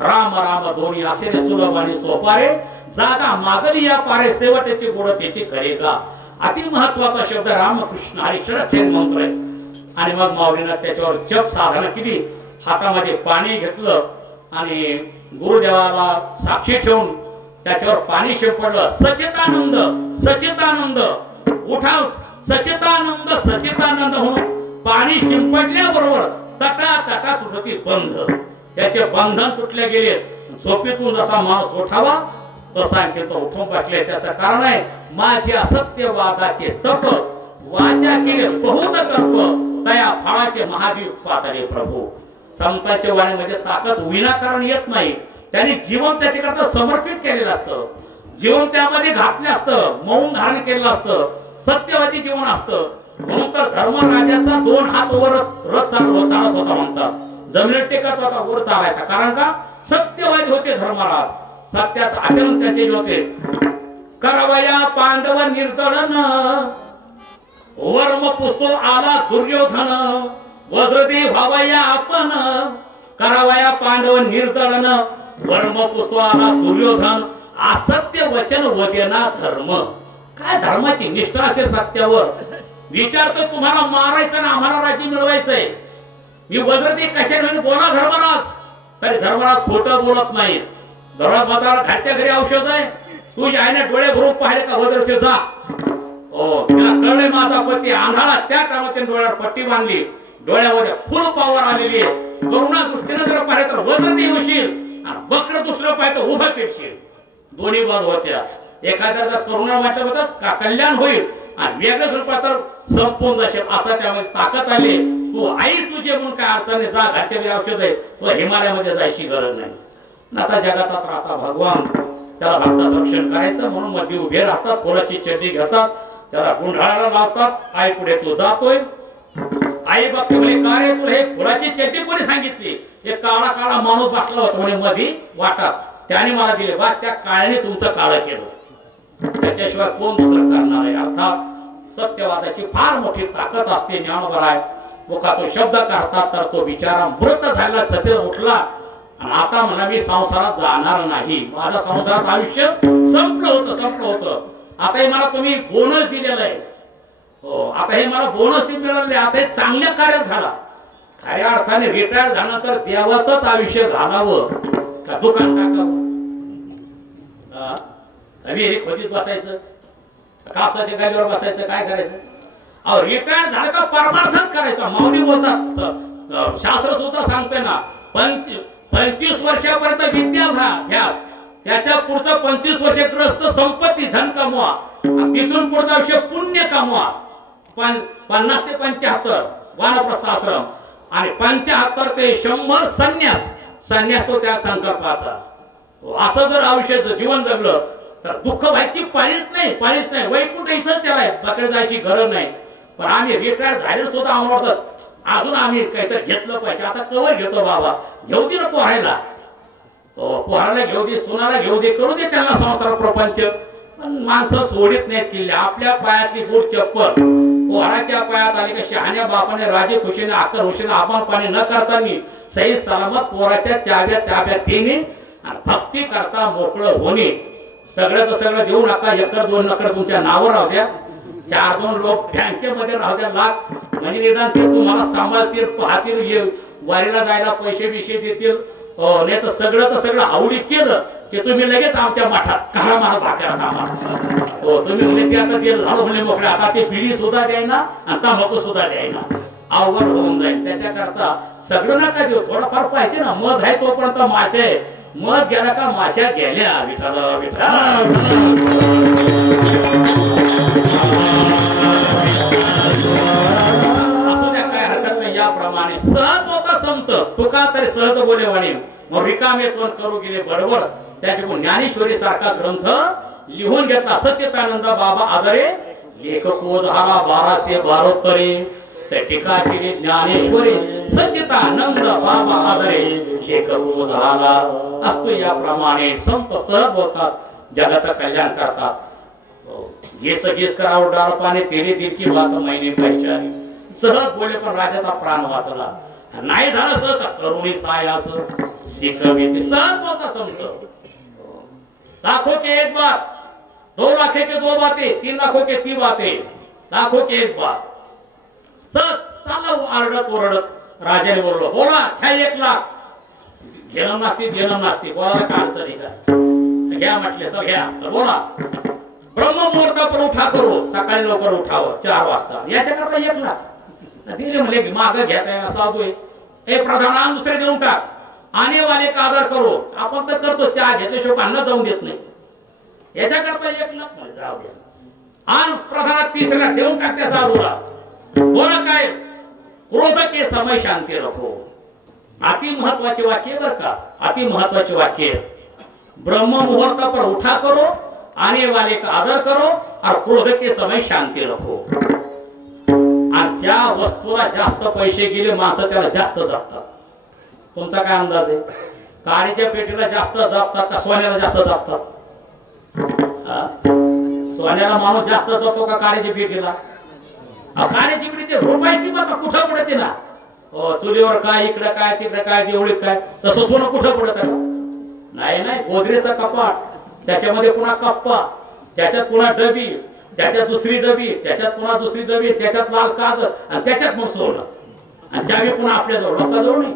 राम राम दोन्ही अक्षरे सुलभ आणि सोपारे, जागा मागली या पारे, सेवटेची गोड त्याची खरे का. अति महत्वाचा शब्द रामकृष्ण हरी षडक्षर मंत्र आहे. आणि मग माऊलीनं त्याच्यावर जप साधना केली. हातामध्ये पाणी घेतलं आणि गुरुदेवाला साक्षी ठेवून त्याच्यावर पाणी शिंपडलं. सचितानंद सचितानंद उठाव, सचितानंद सचितानंद म्हणून पाणी शिंपडल्याबरोबर तटा तटा तुटती बंध. त्याचे बंधन तुटले गेले. झोपेतून जसा माणूस उठावा तसा तो उठून बसले. त्याचं कारण आहे माझे असत्यवादाचे तप, वाचा केले बहुत कर्म, तया फळाचे महादेव पातळे प्रभू. संतांच्या वाणीमध्ये ताकद विनाकारण येत नाही. त्यांनी जीवन त्याच्याकरता समर्पित केलेलं असतं, जीवन त्यामध्ये घातले असतं, मौन धारण केलेलं असतं, सत्यवादी जीवन असतं. म्हणून तर धर्मराजाचा 2 हात वर रथ चालत होता म्हणतात. जमिनीत टेकत होता, वर चालायचा. कारण का? सत्यवादी होते धर्मराज. सत्याचं आचरण त्याचे होते. करवया पांडव निर्दळन, वर्म पुस्तो आला दुर्योधन, वज्रदे भावया आपण. करावया पांडव निर्दळन, वर्म पुस्तो आला दुर्योधन, असत्य वचन वदेना धर्म. काय धर्माची निष्ठा असेल सत्यावर? विचार तर तुम्हाला मारायचं ना आम्हाला राज्य मिळवायचंय. मी वज्रती कशाने बोला धर्मराज, तरी धर्मराज खोटं बोलत नाही. धर्मराज माझा घरच्या घरी औषध आहे, तुझ्या आईने डोळे भरून पाहिले का वज्रचे जा. हो तिला कळले माझा पती आंधळा, त्या कामात डोळ्यावर पट्टी बांधली, डोळ्यामध्ये फुल पावर आलेली आहे. करुणा दृष्टीने जर पाहिजे तर वज्रती होशील आणि बकर दुसरं पाहिजे उभं फिरशील. दोन्ही बाजू होत्या. एखाद्याचा करुणा म्हटलं होतं का कल्याण होईल आणि वेगळं रूपात तर संपून जाशील असा त्यामध्ये ताकद आली. तू आई तुझे म्हणून काय अडचणी जा, घरच्या घरी औषध आहे, तुला हिमालयामध्ये जायची गरज नाही. आता जगाचा त्राता भगवान, त्याला भक्ताचं रक्षण करायचं म्हणून मध्ये उभे राहतात, फुलाची चड्डी घेतात, त्याला गुंढाळाला लावतात. आई पुढे तू जातोय. आई बघते म्हणे का रे तुला हे फुलाची चड्डी कोणी सांगितली? एक काळा काळा माणूस बसला होता म्हणे मध्ये वाटात, त्याने मला दिले. बा त्या काळाने तुमचं काळं केलं, त्याच्याशिवाय कोण दुसरं करणार आहे? अर्थात सत्यवादाची फार मोठी ताकद असते. ज्ञानोबा आहे मुखा तो शब्द करतात तर तो बिचारा मृत झालेला सत्य उठला आणि आता म्हणा मी संसारात जाणार नाही, माझं संसारात आयुष्य संपलं होतं. आता हे मला तुम्ही बोनस दिलेलं आहे. हो आता हे मला बोनस मिळाले, आता हे चांगल्या कार्यात घाला. खऱ्या अर्थाने रिटायर झालं तर देवातच आयुष्य घालावं का दुकान टाकावं? विहिरी खोदीत बसायचं, कापसाच्या गाडीवर बसायचं, काय करायचं? अहो रिटायर झालं का परमार्थच करायचा. माऊली बोलतात, शास्त्र सुद्धा सांगतोय ना, 25 वर्षापर्यंत विद्याभ्यास, त्याच्या पुढचं 25 वर्ष ग्रस्त संपत्ती धन कमवा, तिथून पुढचं आयुष्य पुण्य कमवा. 50 ते 75 वानप्रस्थ आश्रम आणि 75 ते 100 संन्यास तो त्या संकल्पाचा. असं जर आयुष्याचं जीवन जगलं तर दुःख व्हायची पाळीच नाही. वैकुंठ इथंच त्याला बाकडे जायची गरज नाही. पण आम्ही रिटायर झाले सुद्धा आम्हाला अजून आम्ही काहीतरी घेतलं पाहिजे. आता कवर घेतो बाबा, घेऊ दे ना पोहायला, पोहायला घेऊ दे, सुनाला घेऊ दे, करू दे त्यांना संसार प्रपंच. पण माणसं सोडित नाहीत किल्ले. आपल्या पायातली गोड चप्पल पोहाराच्या पायात आली का शहाण्या बापाने राजे खुशीने आकर हुशीने आबान पाणी न करताना सही सलामत पोराच्या ताब्यात देणे आणि भक्ती करता मोकळं होणे. सगळ्याच सगळं देऊ नका. 1-2 नकर तुमच्या नावावर राहू द्या. 4-2 लोक बँकेमध्ये राहू द्या लाख, म्हणजे निदान ते तुम्हाला सांभाळतील, पाहतील, वारीला जायला पैसे बिशे देतील. नाही तर सगळं आवडी केलं की तुम्ही लगेच आमच्या मठात काळा मला भाकरा कामा. हो तुम्ही म्हणजे ते आता ते झालं म्हणजे मोकळे, आता ते बिडी सुद्धा द्यायना आणि तंबाखू सुद्धा द्यायना, अवघड होऊन जाईल. त्याच्याकरता सगळं नका देऊ, थोडंफार पाहिजे ना. मध आहे तोपर्यंत मासे, मध गेला का माश्या गेल्या. विठाला विठा असू द्या, काय हरकत नाही. याप्रमाणे सहज होता संत तुका तरी सहज बोले वाणी, मग रिकामे तोंड करू गेले बरोबर. त्याच्याकडून ज्ञानेश्वरी सारखा ग्रंथ लिहून घेतला. सच्चिदानंद बाबा आदरे लेखको झाला 1272 टीका केली ज्ञानेश्वरी सच्चिदानंद बाबा आदरे लेखको झाला. असतो याप्रमाणे संत सहज बोलतात, जगाचं कल्याण करतात. गेस करावं डाळ पाणी तेरे दिल की बात महिने पाहिजे. सहज बोलले पण राजाचा प्राण वाचला. नाही झालं सहज करुणी साय असं शिकवते. सहज बोलता संत. लाखों के एक बात, 2 लाखे के 2 बातें, 3 लाखों के 3 बातें, लाखों के एक बात. सहज चाललं आरडत ओरडत राजाने बोललो, बोला घ्या 1 लाख. घेणं नास्ती बोलायला काय अडचणी का? घ्या म्हटले तर घ्या. तर बोला ब्रह्ममुहूर्त पर उठा करू, सकाळी लवकर उठावं 4 वाजता. याच्याकरता 1 लाख दिले. म्हणले माग घ्या साधू आहे. हे प्रधान दुसरे देऊन टाक. आने वाले का आदर करो. आपण तर करतो, चहा घेतल्याशिवाय अन्न जाऊन देत नाही. याच्याकरता 1 लाख जाऊ द्या. आणि प्रधानात 30 लाख देऊन टाक त्या साधूला. बोला काय? क्रोध के समय शांती रखो. अति महत्वाचे वाक्य बर का, अति महत्वाचे वाक्य. ब्रह्म मुहूर्त पर उठा करो, आने वाले का आदर करो और क्रोध के समय शांती रखो. आणि ज्या वस्तूला जास्त पैसे गेले माणसं त्याला जास्त जपतात. तुमचा काय अंदाज आहे? काळीच्या पेटीला जास्त जपतात का सोन्याला जास्त जपतात? सोन्याला माणूस जास्त जपतो का काळीच्या पेटीला? काळीची पेटी रुपयाची बघा कुठं पडते ना. चुलीवर काय, इकडे काय, तिकडे काय, देवळीत काय, तसं सोनं कुठं पडत नाही. गोदरेचा कपाट, त्याच्यामध्ये पुन्हा कप्पा, त्याच्यात पुन्हा डबी, त्याच्यात दुसरी डबी, त्याच्यात पुन्हा दुसरी डबी, त्याच्यात लाल कागद आणि त्याच्यात मग सोनं आणि चावी पुन्हा आपल्याजवळ लोकांजवळ नाही.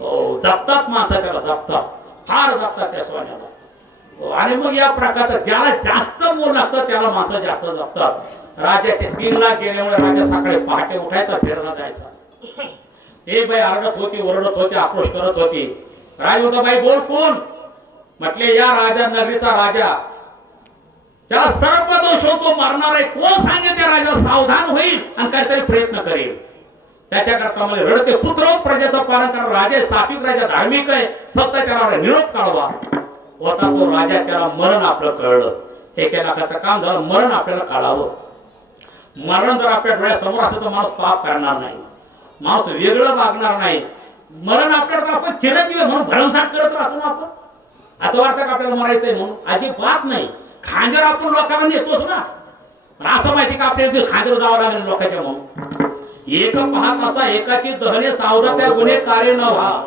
हो, जपतात माणसं त्याला, जपतात, फार जपतात त्या सोन्याला. आणि मग या प्रकारचं ज्याला जास्त मोल लागतं त्याला माणसं जास्त जपतात. राजाचे 3 लाख गेल्यामुळे राजा सकाळी पहाटे उठायचा, फिरायला जायचा. हे बाई आरडत होती, ओरडत होती, आक्रोश करत होती. राज होता, बाई बोल कोण? म्हटले या राजा नगरीचा राजा, त्याला सर्प दोष होतो, मारणार आहे. कोण सांगेल त्या राजाला सावधान होईल आणि काहीतरी प्रयत्न करेल. त्याच्याकरता मला रडते पुत्र प्रजेचं पालन करा. राजा स्थापिक, राजा धार्मिक आहे, फक्त त्याला निरोप काढवा. होता तो राजा, त्याला मरण आपलं कळलं. 1 लाखाचं काम झालं, मरण आपल्याला काढावं. मरण जर आपल्या डोळ्यासमोर असतं तर माणूस पाप करणार नाही, माणूस वेगळं वागणार नाही. मरण आपल्याला आपण चिरंजीव म्हणून भरमसाठ करत राहतो ना. आपण असं वाटतं का आपल्याला मरायचंय म्हणून? अजिबात नाही. खांजर आपण लोकांना नेतोच ना. असं माहिती का आपल्याला दिवस खांजर जावं लागेल लोकांच्या म्हणून? एक पाहत असा एकाची दहने सावधा त्या गुन्हे कार्य न व्हा.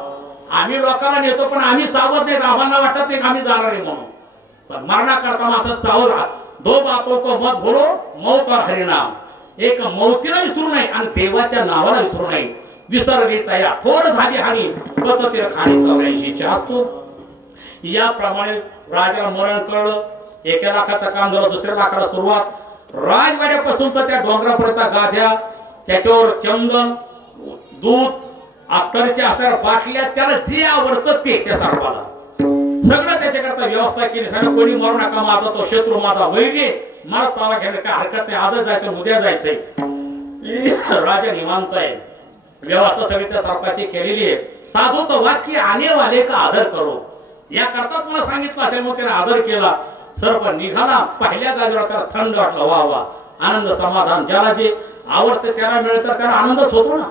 आम्ही लोकांना नेतो पण आम्ही सावध नाही. आम्हाला वाटत नाही आम्ही जाणार आहे म्हणून. पण मरणा करता माणसं सावध राहत. 2 बातों को मत बोलो, मौत और हरिनाम. एक मौतीला विसरू नये आणि देवाच्या नावाला विसरू नये. विसरली तया थोड झाली हानी, पचतील खाणी 84 असतो. याप्रमाणे राजाला मरण कळलं. 1 लाखाचं काम झालं, 2 लाखाला सुरुवात. राजवाड्यापासून तर त्या डोंगरापर्यंत गाद्या, त्याच्यावर चंदन, दूध, अत्तरच्या असणाऱ्या बाटल्या, त्याला जे आवडतं ते त्या सर्वाला सगळं त्याच्याकरता व्यवस्था केली. सगळं कोणी मरू नका, माझा तो शत्रू, माझा वैरी, मला चाला घ्यायला काय हरकत नाही. आजच जायचं, उद्या जायचंय. राजा निवांत आहे. व्यवस्था सगळी त्या सरकारची केलेली आहे. साधूचं वाक्य आने वाले का आदर करो, या करता मला सांगितलं असेल. मग त्याने आदर केला. सर्प निघाला. पहिल्या गाजरा त्याला थंड वाटलं. वा वा, आनंद, समाधान. ज्याला जे आवडतं त्याला मिळतं तर त्याला आनंदच होतो ना.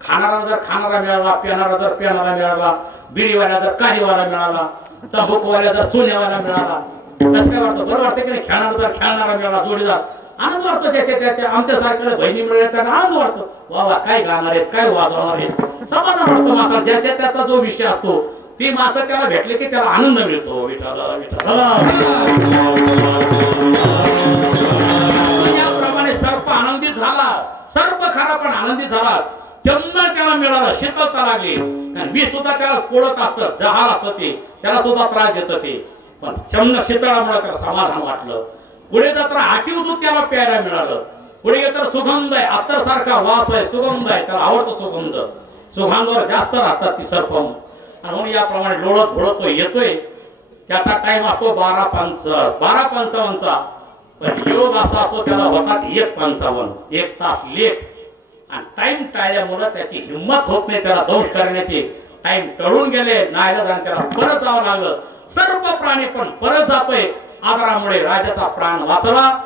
खाणारा जर खाणारा मिळाला, पिणारा जर पिणारा मिळाला, बिडीवाला जर काहीवाला मिळाला, तंबाखूवाला जर चुन्यावाला मिळाला, कसं काय वाटतं? बरं वाटतं की नाही? खेळणारा जर खेळणारा मिळाला, जोडीदार, आनंद वाटतो. त्याच्या आमच्या सारख्या बहिणी मिळाल्या त्यांना आनंद वाटतो. वा वा, काय गाणार आहेत, काय वाजवणार आहेत, समाधान वाटतं. मात्र ज्याच्या त्याचा जो विषय असतो ती मात्र त्याला भेटले की त्याला आनंद मिळतो. विठ्ठल विठ्ठल. याप्रमाणे सर्प आनंदित झाला. सर्प खरा पण आनंदित झाला. चंदन त्याला मिळालं, शीतलता लागली. मी सुद्धा त्याला कोळत असतं, जहाल असतं ते, त्याला सुद्धा त्रास देत ते. पण चंदन शीतळामुळे त्याला समाधान वाटलं. पुढे तर आठीव दूध त्याला प्यायला मिळालं. पुढे तर सुगंध आहे, अत्तर सारखा वास आहे, सुगंध आहे, त्याला आवडतो सुगंध. सुगंधावर जास्त राहतात ती सर्प. म्हणून याप्रमाणे लोळत घोळत तो येतोय. त्याचा टाइम असतो 12:55. पण योग असा असतो त्याला होतात 1:55, 1 तास लेट. आणि टाइम टाळल्यामुळे त्याची हिंमत होत नाही त्याला दंश करण्याची. टाइम टळून गेले, नाईलाजाने त्याला परत जावं लागलं. सर्व प्राणी पण परत जातोय. आदरामुळे राजाचा प्राण वाचला.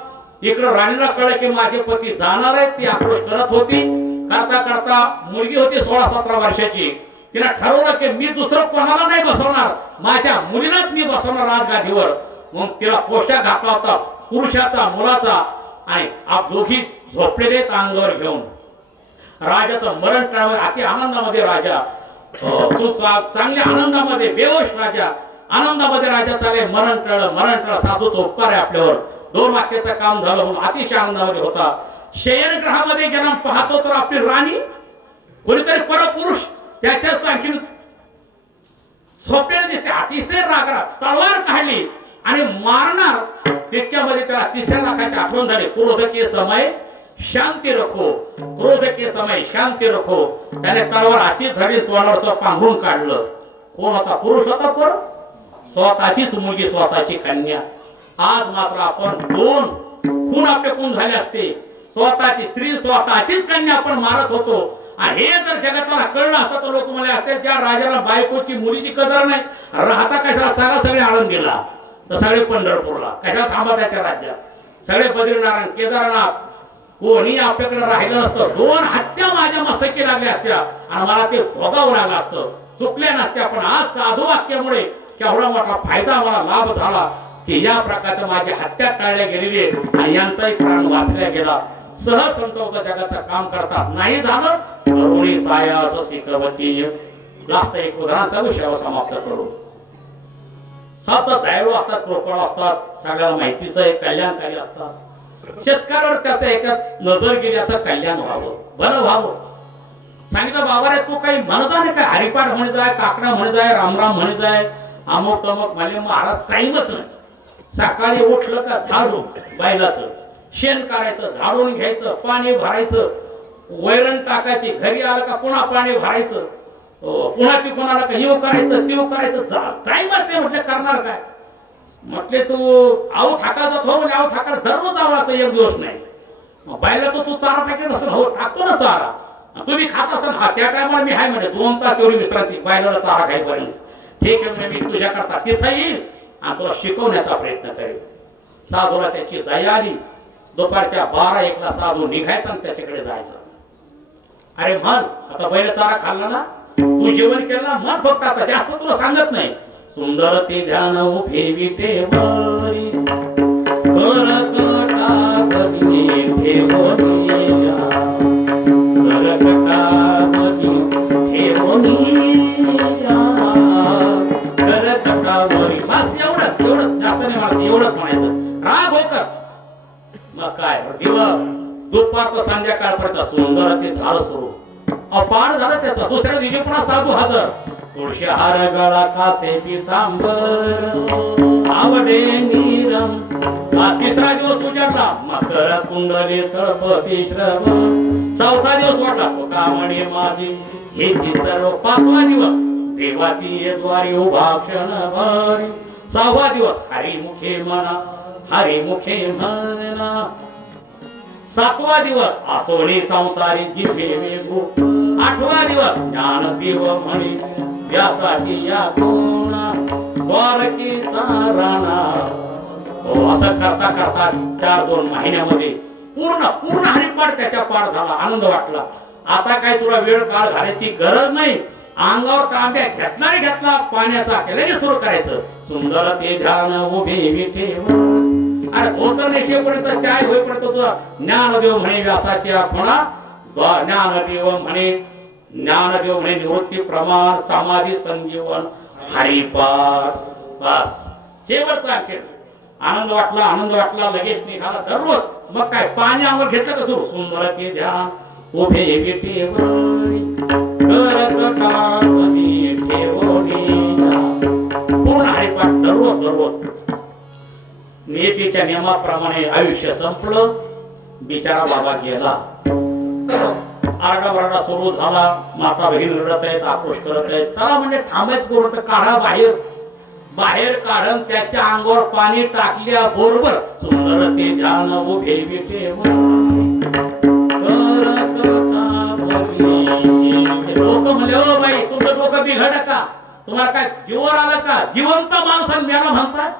इकडं राणीला कळलं की माझे पती जाणार आहेत. ती आक्रोश करत होती. करता करता मुलगी होती 16-17 वर्षाची. तिला ठरवलं की मी दुसरं कोणाला नाही बसवणार, माझ्या मुलीलाच मी बसवणार राजगादीवर. मग तिला पोशाख घातला होता पुरुषाचा, मुलाचा. आणि आप दोघी झोपलेले अंगावर घेऊन राजाचं मरण टाळलं. अति आनंदामध्ये राजा, चांगल्या आनंदामध्ये बेहोश राजा, आनंदामध्ये राजा चाले. मरण टळलं. साधूचा उपकार आहे आपल्यावर. 2 वाक्याचं काम झालं म्हणून अतिशय आनंदामध्ये होता. शयनगृहामध्ये गेला, पाहतो तर आपली राणी, कोणीतरी परपुरुष त्याच्याच आणखी झोपलेले दिसते. अतिशय रागरा तलवार काढली आणि मारणार. त्याच्यामध्ये त्याला 3 लाखाची आठवण झाली. क्रोध के समय शांती रखो, क्रोध के समय शांती रखो. त्याने तलवार अशी धरी तोंडावरचं पांघरून काढलं. कोण होता? पुरुष होता. पर स्वतःचीच मुलगी, स्वतःची कन्या. आज मात्र आपण 2 खून आपले खून झाले असते. स्वतःची स्त्री, स्वतःचीच कन्या आपण मारत होतो. हे जर जगाला कळलं असतं तर लोक म्हणाले असते ज्या राजाला बायकोची मुलीची कदर नाही, राहता कशाला? चाला सगळे आळंदीला, तर सगळे पंढरपूरला, कशाला थांबा त्याच्या राज्यात? सगळे बद्रीनारायण, केदारनाथ, कोणी आपल्याकडे राहिलं नसतं. 2 हत्या माझ्या मस्तकी लागल्या असत्या आणि मला ते भोगावं लागलं असतं. चुकल्या नसत्या. पण आज साधू वाक्यामुळे केवढा मोठा फायदा मला लाभ झाला की या प्रकारचं माझी हत्या टाळल्या गेलेली आहे आणि यांचाही प्राण वाचला गेला. सहज संतवत जगाचं काम करतात. नाही झालं करुणी सायास शिकवती. लास्ट एक उदाहरण सांगू, शेवा समाप्त करू. सतत दयाळू असतात, कृपळ असतात, सगळ्याला माहितीच आहे, कल्याणकारी असतात. शेतकऱ्यावर त्याचं एका नजर गेली याचं कल्याण व्हावं, भलं व्हावं. सांगितलं बाबा रे तू काही म्हणत आहे काय, हरिपाठ म्हणत आहे, काकडा म्हणत आहे, रामराम म्हणत आहे, अमुक तमक म्हणजे महाराज काहीच नाही. सकाळी उठलं का झाडू बैलाचं शेण काढायचं, झाडून घ्यायचं, पाणी भरायचं, वैरण टाकायची, घरी आलं का पुन्हा पाणी भरायचं, पुन्हा तिकून आलं का येऊ करायचं, तेव करायचं. काय म्हणते म्हटलं करणार काय म्हटले तू आऊ थाकायचा हो म्हणजे आऊ थाका दररोज आवडायचं एक दिवस नाही. बायला तू चारा टाकेल असेल, हो टाकतो ना चारा, तुम्ही खात असाल हा त्या टायमाला मी हाय म्हणजे 2 तास तेवढी विश्रांती बायला चारा खायपर्यंत. ठीक आहे म्हणजे मी तुझ्या करता तिथं येईल आणि तुला शिकवण्याचा प्रयत्न करेल. साधूला त्याची दया आली. दुपारच्या 12-1ला साधू निघायचा आणि त्याच्याकडे जायचं. अरे म्हण आता बैल चारा खाल्ला ना, तू जेवण केलं ना, म्हण फक्त आता जास्त तुला सांगत नाही. सुंदर ते ध्यान उभे ठेवरी एवढंच म्हणायचं. राग होकर मग काय दिवस दुपारचं संध्याकाळपर्यंत सुंदर ते झालं सुरू. अपार झालं त्याचा. दुसऱ्या दिवशी पुन्हा साधू हजर. तुळशी हार गळा कासे पितांबर आवडे नीरम. तिसरा दिवस उजाडला मकर कुंडले तळपती श्रम. 4था दिवस वाटला कामणी माझी हे सर्व. 5वा दिवस देवाची द्वारी उभा क्षणभर. 6वा दिवस हरिमुखे म्हणा हरिमुखे म्हणा. 7वा दिवस आसोळी संसारी जिभे वेगू. 8वा दिवस ज्ञान देव म्हणे व्यासाची या कोणा द्वारकीचा राणा. असं करता करता 4-2 महिन्यामध्ये पूर्ण हरिपाठ त्याच्या पार झाला. आनंद वाटला. आता काय तुला वेळ काळ घालायची गरज नाही. अंगावर तांब्या घेतणारे घेतला पाण्याचा केल्याने सुरू करायचं. सुंदर ते ध्यान उभे ठेव. अरे धोतर नेशेपर्यंत चाय होईपर्यंत तुझा ज्ञानदेव म्हणे व्यासाची आठवणा. ज्ञानदेव म्हणे निवृत्ती प्रमाण समाधी संजीवन हरिपाठ. बस शेवटचा अखेर. आनंद वाटला लगेच निघाला दररोज. मग काय पाणी अंगावर घेतलं का सुरू. सुंदर ते ध्यान उभे पूर्ण हरिपाठ दररोज. नियतीच्या नियमाप्रमाणे आयुष्य संपलं. बिचारा बाबा गेला. आरडाओरडा सुरू झाला. माता बहीण रडत आहेत, आक्रोश करत आहेत. चला म्हणजे थांबायच करून काढा बाहेर काढून त्याच्या अंगावर पाणी टाकल्या बरोबर सुंदर ते ध्यान उभे लोक म्हणले हो बाई तुमचं डोकं बिघड का, तुम्हाला काय जीवर आलं का, जिवंत माणसाला मेला म्हणताय.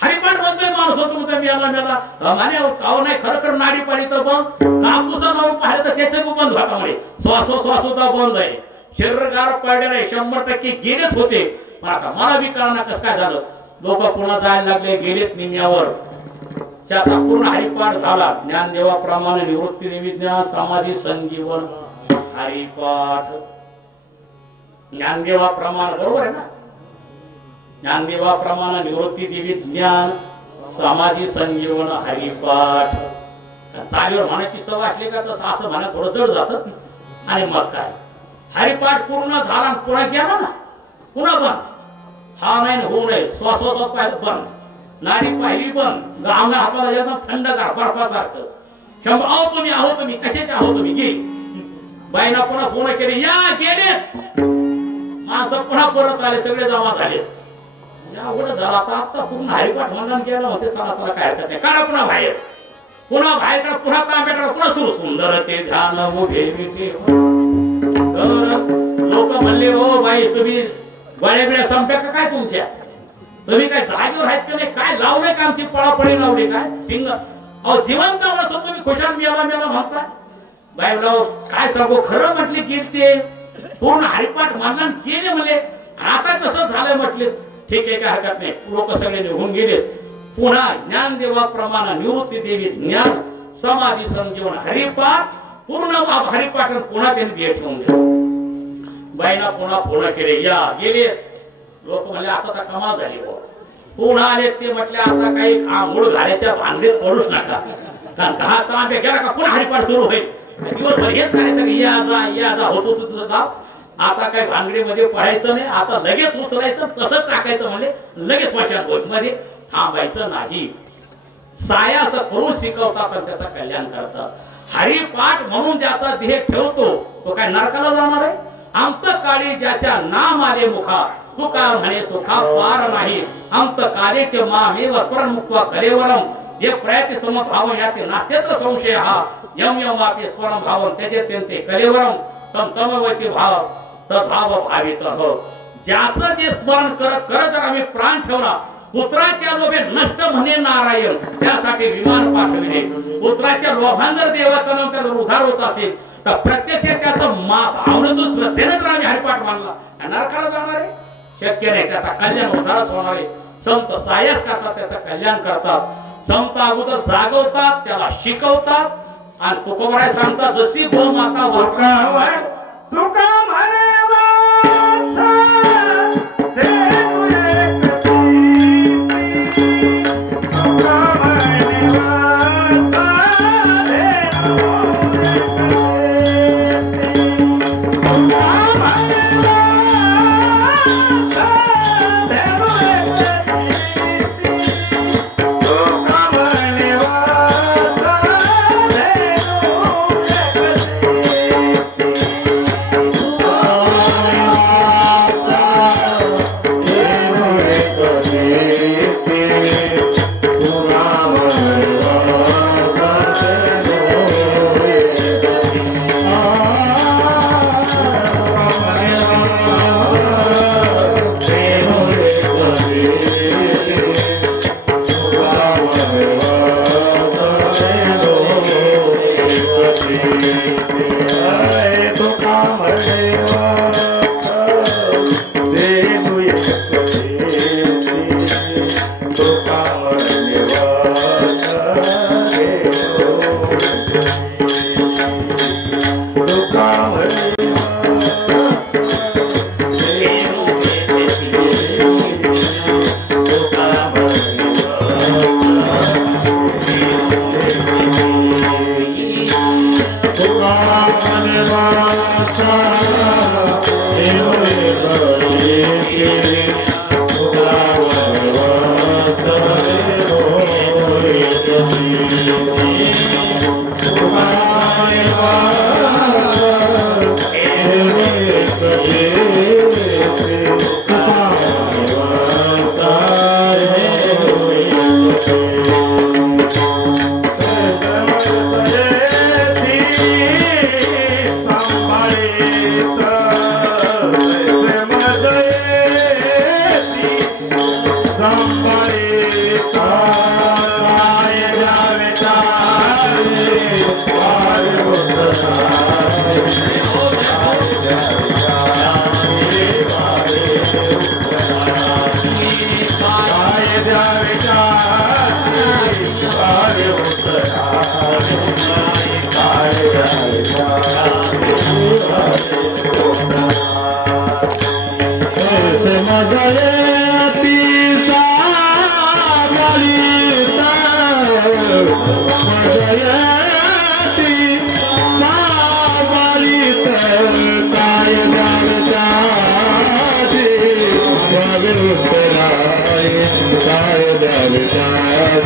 हरिपाठ म्हणतोय माणूस तुमचा मेला नाही. खरं नाडी पाडी तर बंद. कापूसा लावून पाहिलं तर त्याचे बंद होता म्हणे. श्वास सुद्धा बंद आहे. शरीर गार पडलेलं आहे. 100% गेलेच होते. पण आता मला बी कळणार कसं काय झालं. लोक पुन्हा जायला लागले. गेलेत निम्यावर. त्याचा पूर्ण हरिपाठ झाला. ज्ञानदेवाप्रमाणे निवृत्ती देवी ज्ञान समाधी संजीवन हरिपाठ. ज्ञानदेवाप्रमाणे बरोबर आहे ना. ज्ञानदेवाप्रमाणे निवृत्ती देवी ज्ञान समाधी संजीवन हरिपाठ. चालीवर म्हणायची सवय असली का तसं असं म्हणा थोडं जड जात. आणि मग काय हरिपाठ पूर्ण झाला. पुन्हा गेला ना पुन्हा बंद. हा नाही होऊ नये. श्वासोश्वास पाहिलं बंद. नाडी पाहिली बंद. गावना हाताला एकदम थंडगार बर्फासारखं. 100 आहो तुम्ही कशाचे आहो तुम्ही गे. बाईना पुन्हा पूर्ण केले. या गेले माणसं पुन्हा परत आले. सगळे जमा झाले. एवढं झालं. आता पूर्ण हरिपाठ मंडन केलं होते. चला काय हरकत नाही. काढा पुन्हा बाहेर काढा. पुन्हा तांब्या पुन्हा सुरू. सुंदर ते ध्यान उभे लोक म्हणले हो बाई तुम्ही गळ्या संप्या का काय तुमच्या, तुम्ही काय जागेवर आहेत का नाही, काय लावलंय का आमची पळापळी लावली काय सिंग. अहो जिवंत म्हणत तुम्ही खुशाल मेला म्हणता. बाई काय सांगू खरं म्हटले कीर्ती पूर्ण हरिपाठ मंडन केले म्हणले. आता कसं झालंय म्हटले. ठीक आहे काय हरकत नाही. लोक सगळे निघून गेले. पुन्हा ज्ञानदेवाप्रमाणे निवृत्ती देवी ज्ञान समाधी संजीवन हरिपाठ पूर्ण हरिपाठ. पुन्हा त्यांनी बिये ठेवून दिलं. बाईना पुन्हा केले. या गेले लोक म्हणले आता तर कमाल झाली. पुन्हा आले ते म्हटले आता काही आंघोळ घालायच्या भांगडीत पडूच नका. कारण दहा तांबे गेला का पुन्हा हरिपाठ सुरू होईल. दिवसभर हेच करायचं की या जा होतो तुझं गाव. आता काय भांगडीमध्ये पडायचं नाही. आता लगेच उचलायचं तसंच टाकायचं म्हणजे लगेच स्मशान मध्ये थांबायचं नाही. साया असं करून शिकवतात आणि त्याचं कल्याण करतात. हरिपाठ म्हणून ज्याचा देह ठेवतो तो काय नरकाला जाणार आहे. अंत काळी ज्याच्या नाम आले मुखा तुका म्हणे सुखा पार नाही. अंत कालेचे मामेव स्मरणमुक्त्वा कलेवरम जे प्रयत्न समभाव याते नास्तेत्र संशय हा यम यम आपे स्मरण भावम त्याचे कलेवरम तम तमवती भाव सद्भाव भावित हो. ज्याचं जे स्मरण करत जर आम्ही प्राण ठेवला पुत्राच्या लोभे नष्ट म्हणे नारायण त्यासाठी विमान पाठविले. पुत्राच्या लोभान जर देवाचा नंतर जर उद्धार होत असेल तर प्रत्यक्ष त्याचं भावनेतून श्रद्धेनं जर आम्ही हरिपाठ मानला नरकाला जाणार आहे. शक्य नाही. त्याचा कल्याण उद्धारच होणार आहे. संत सायस करतात त्याचं कल्याण करतात. संत अगोदर जागवतात त्याला शिकवतात आणि तुकोबराय सांगतात जशी गोमाता वापरावाय तुका म्हणे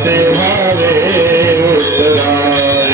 देवारे उत्तराय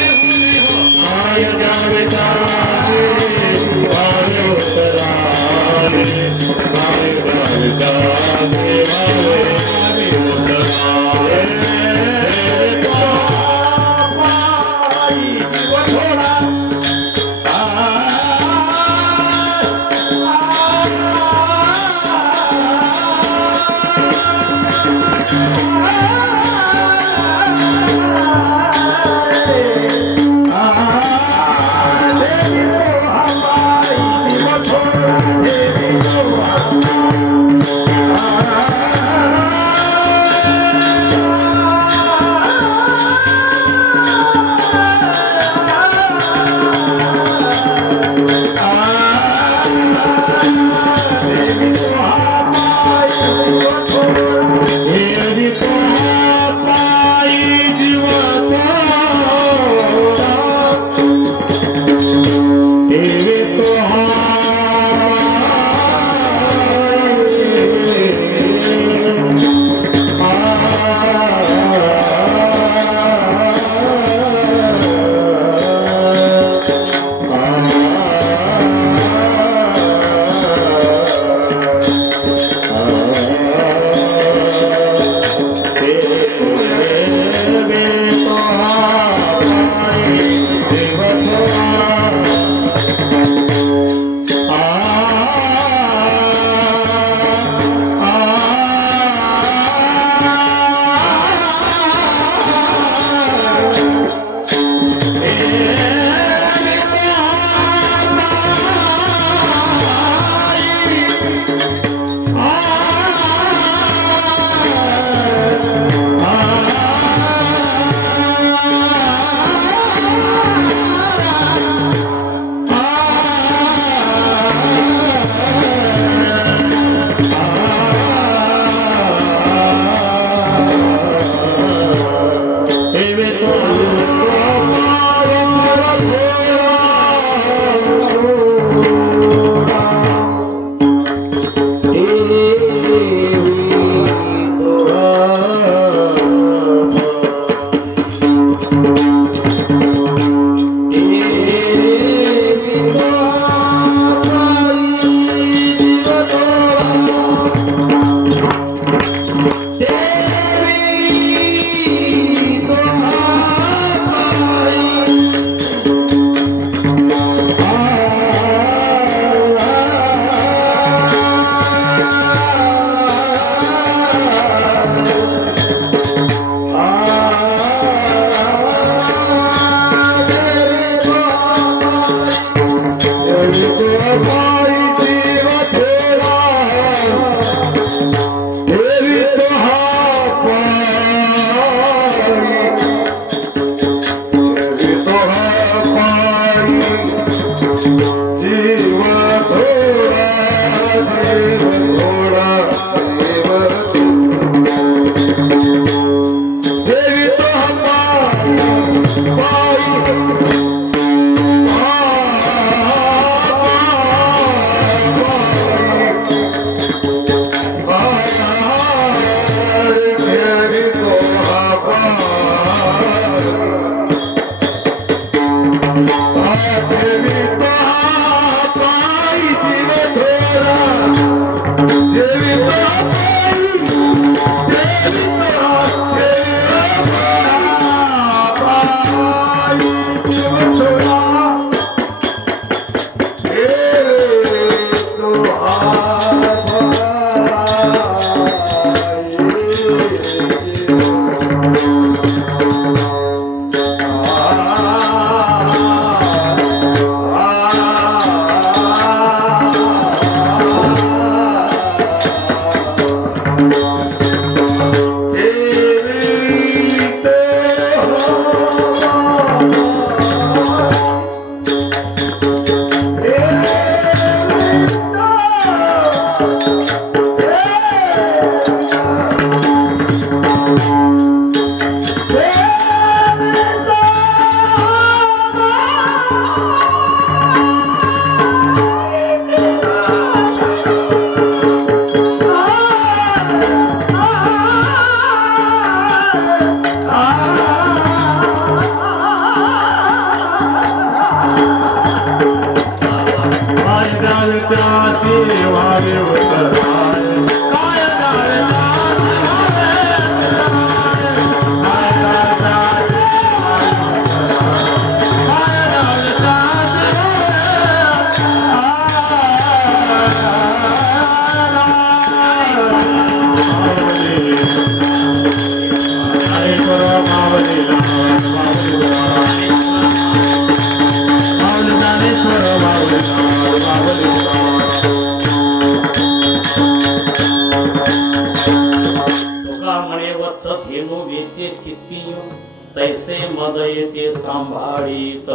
तैसे मद येते सांभाळीत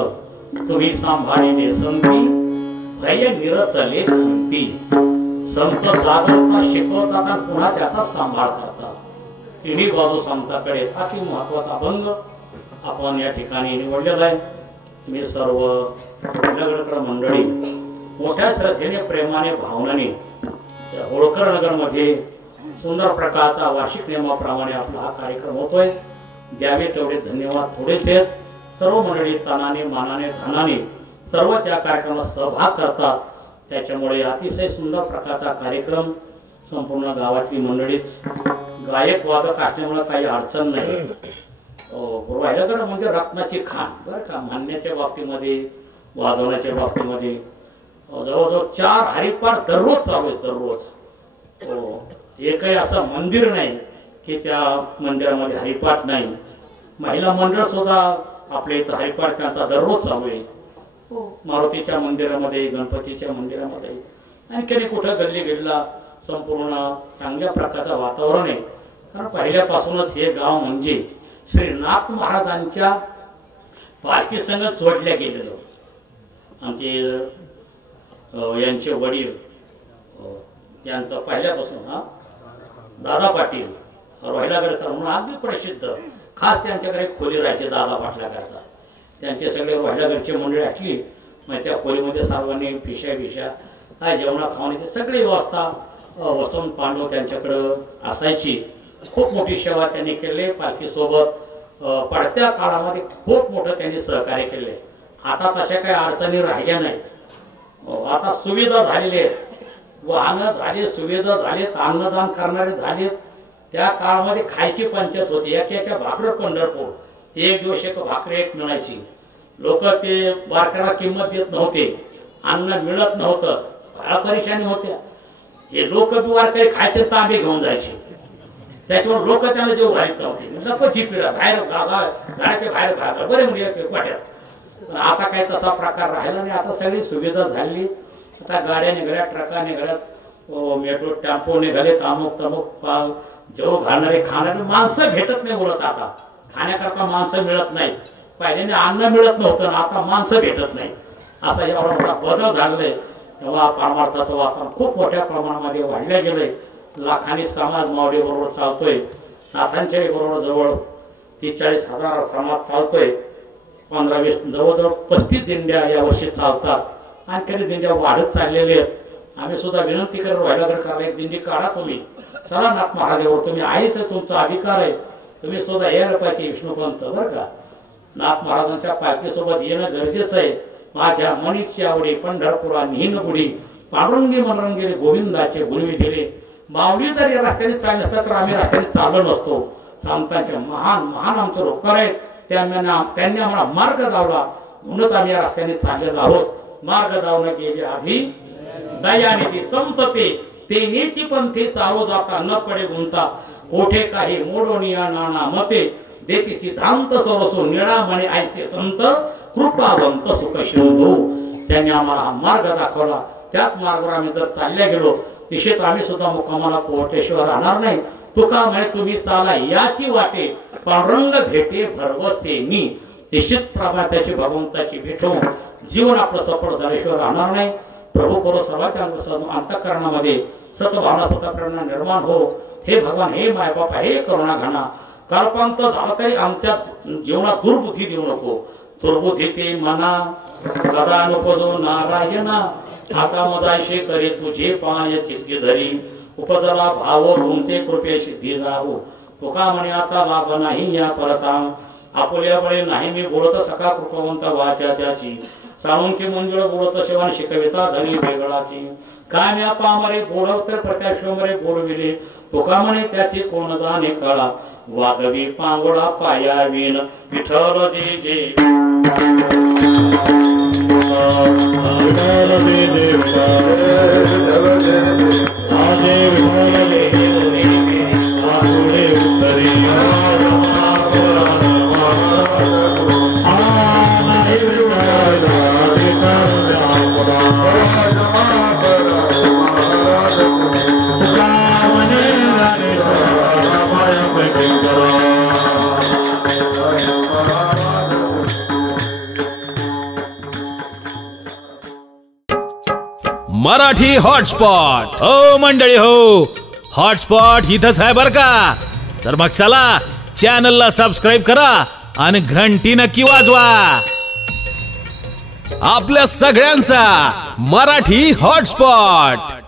तुम्ही सांभाळीने संती भय निरचले खंती संत जागरता शिकवतात पुन्हा त्याचा सांभाळ करतात. तिन्ही बाजू संतांकडे अति महत्वाचा भंग आपण या ठिकाणी निवडलेला आहे. मी सर्व नगरकर मंडळी मोठ्या श्रद्धेने प्रेमाने भावनाने होळकर नगर मध्ये सुंदर प्रकारचा वार्षिक नियमाप्रमाणे आपला हा कार्यक्रम होतोय. द्यावे तेवढे धन्यवाद थोडेच आहेत. सर्व मंडळी तानाने मानाने धनाने सर्व त्या कार्यक्रमात सहभाग करतात. त्याच्यामुळे अतिशय सुंदर प्रकारचा कार्यक्रम संपूर्ण गावातली मंडळीच गायक वादक असल्यामुळे काही अडचण नाही. व्हायलागड म्हणजे रत्नाची खाण बरं का. म्हणण्याच्या बाबतीमध्ये वाजवण्याच्या बाबतीमध्ये जवळजवळ 4 हरिपाठ दररोज चालू आहे. दररोज एकही असं मंदिर नाही की त्या मंदिरामध्ये हरिपाठ नाही. महिला मंडळ सुद्धा आपल्या इथं हरिपाठ त्यांचा दररोज चालू आहे. मारुतीच्या मंदिरामध्ये गणपतीच्या मंदिरामध्ये आणखी कुठं गल्ली गल्लीला संपूर्ण चांगल्या प्रकारचं वातावरण आहे. कारण पहिल्यापासूनच हे गाव म्हणजे श्री नाथ महाराजांच्या पालखी संघ जोडल्या गेलेलं. आमचे यांचे वडील यांचं पहिल्यापासून दादा पाटील रोहिलागडकर म्हणून अगदी प्रसिद्ध खास त्यांच्याकडे खोली राहायचे दादा पाटलाकरता. त्यांचे सगळे रोहिलागडचे मंडळी असली मग त्या खोलीमध्ये सर्वांनी पिशा काय जेवणा खावण्याची सगळी व्यवस्था वसंत पांडव त्यांच्याकडं असायची. खूप मोठी सेवा त्यांनी केली. पालखी सोबत पडत्या काळामध्ये खूप मोठं त्यांनी सहकार्य केले. आता तशा काही अडचणी राहिल्या नाहीत. आता सुविधा झालेल्या आहेत. वाहनं झाले, सुविधा झालेत, अन्नदान करणारे झालेत. त्या काळामध्ये खायची पंचायत होती. एका भाकरं पंढरपूर एक दिवस एक भाकर एक मिळायची. लोक ते वारकऱ्याला किंमत देत नव्हते. अन्न मिळत नव्हतं. फार परेशानी होत्या. हे लोक वारकरी खायचे तांबे घेऊन जायचे. त्याच्यावर लोक त्यांना जेव घालत नव्हते. लपची पिढा बाहेर घराच्या बाहेर घालतात बरे म्हणजे वाट्यात. आता काही तसा प्रकार राहिला नाही. आता सगळी सुविधा झाली. आता गाड्या निघाल्या, ट्रका निघाल्यात, मेट्रो टेम्पो निघाले. अमुक तमुक जेव घालणारे खाणारे माणसं भेटत नाही. बोलत आता खाण्याकरता माणसं मिळत नाही. पहिल्याने अन्न मिळत नव्हतं, आता माणसं भेटत नाही. असा एवढा मोठा बदल झालेला. तेव्हा परमार्थाचं वातावरण खूप मोठ्या प्रमाणामध्ये वाढलं गेलंय. लाखांनी समाज मावडी बरोबर चालतोय. नाथांच्या बरोबर जवळ 43,000 समाज चालतोय. 15-20 जवळजवळ 35 दिंड्या यावर्षी चालतात आणि काही दिंड्या वाढत चाललेल्या आहेत. आम्ही सुद्धा विनंती करत व्हायलागड करायला एक दिंडी काढा तुम्ही, चला नाथ महाराजावर, तुम्ही आहेच, तुमचा अधिकार आहे, तुम्ही सुद्धा यायला पाहिजे विष्णुपंत बरं का. नाथ महाराजांच्या पालखीसोबत येणं गरजेचं आहे. माझ्या मनीची आवडी पंढरपुरा निहीन गुढी, पांडुरंगी मनरंगी गोविंदाचे गुणवी दिले. माऊली जर या रस्त्याने चालले असतात तर आम्ही रस्त्याने चाललो नसतो. संतांचे महान महान आमचे रोजगार आहेत, त्यांनी आम्हाला मार्ग दावला म्हणूनच आम्ही या रस्त्याने चाललेलो आहोत. मार्ग दावणं गेले आधी दयानिधी संत ते नीती पंथी चालू जाता न पडे गुंता, कोठे काही मोडोनिया नाना मते, देती सिद्धांत सरसो निळा म्हणे ऐसे संत, कृपावंत सुख शिवधो. त्यांनी आम्हाला हा मार्ग दाखवला. त्याच मार्गावर आम्ही जर चालल्या गेलो निश्चित आम्ही सुद्धा मुक्कामाला कोटेश्वर राहणार नाही. तुका म्हणे तुम्ही चाला याची वाटे, पांडुरंग भेटे भरवसे मी. निश्चित प्रमाणे त्याची भगवंताची भेट होऊन जीवन आपलं सफळ झाल्याशिवाय राहणार नाही. प्रभू करो सर्वांच्या अंतःकरणामध्ये सतभावना सतप्रेरणा निर्माण हो. हे भगवान, हे मायबापा, हे करुणा घाना. कल्पांत झाला तरी आमच्या जीवनात दुर्बुद्धी देऊ नको. दुर्बुद्धी ते मना गदा नको जो नारायणा, आता मदायशे करे तुझे पाय चित्ती धरी, उपजला भाव तुमचे कृपे सिद्धी जावो. तुका म्हणे आता लाभ नाही या परता, आपुल्या बळे नाही मी बोलत सका कृपवंत वाचा त्याची, साळुंकी मंजुळ बोलत शिवान शिकविता धनी वेगळाची. काय म्या पामरे बोलवतर प्रत्याक्षमरे बोलविले, तुका म्हणे त्याची कोण जाणे कळा, वागवी पांगोळा पायावीन विठ्ठल जे जे. मराठी हॉटस्पॉट. हो मंडळी हो, हॉटस्पॉट इथंच आहे बर का. तर मग चला चॅनलला सबस्क्राईब करा आणि घंटी नक्की वाजवा. आपल्या सगळ्यांचा मराठी हॉटस्पॉट.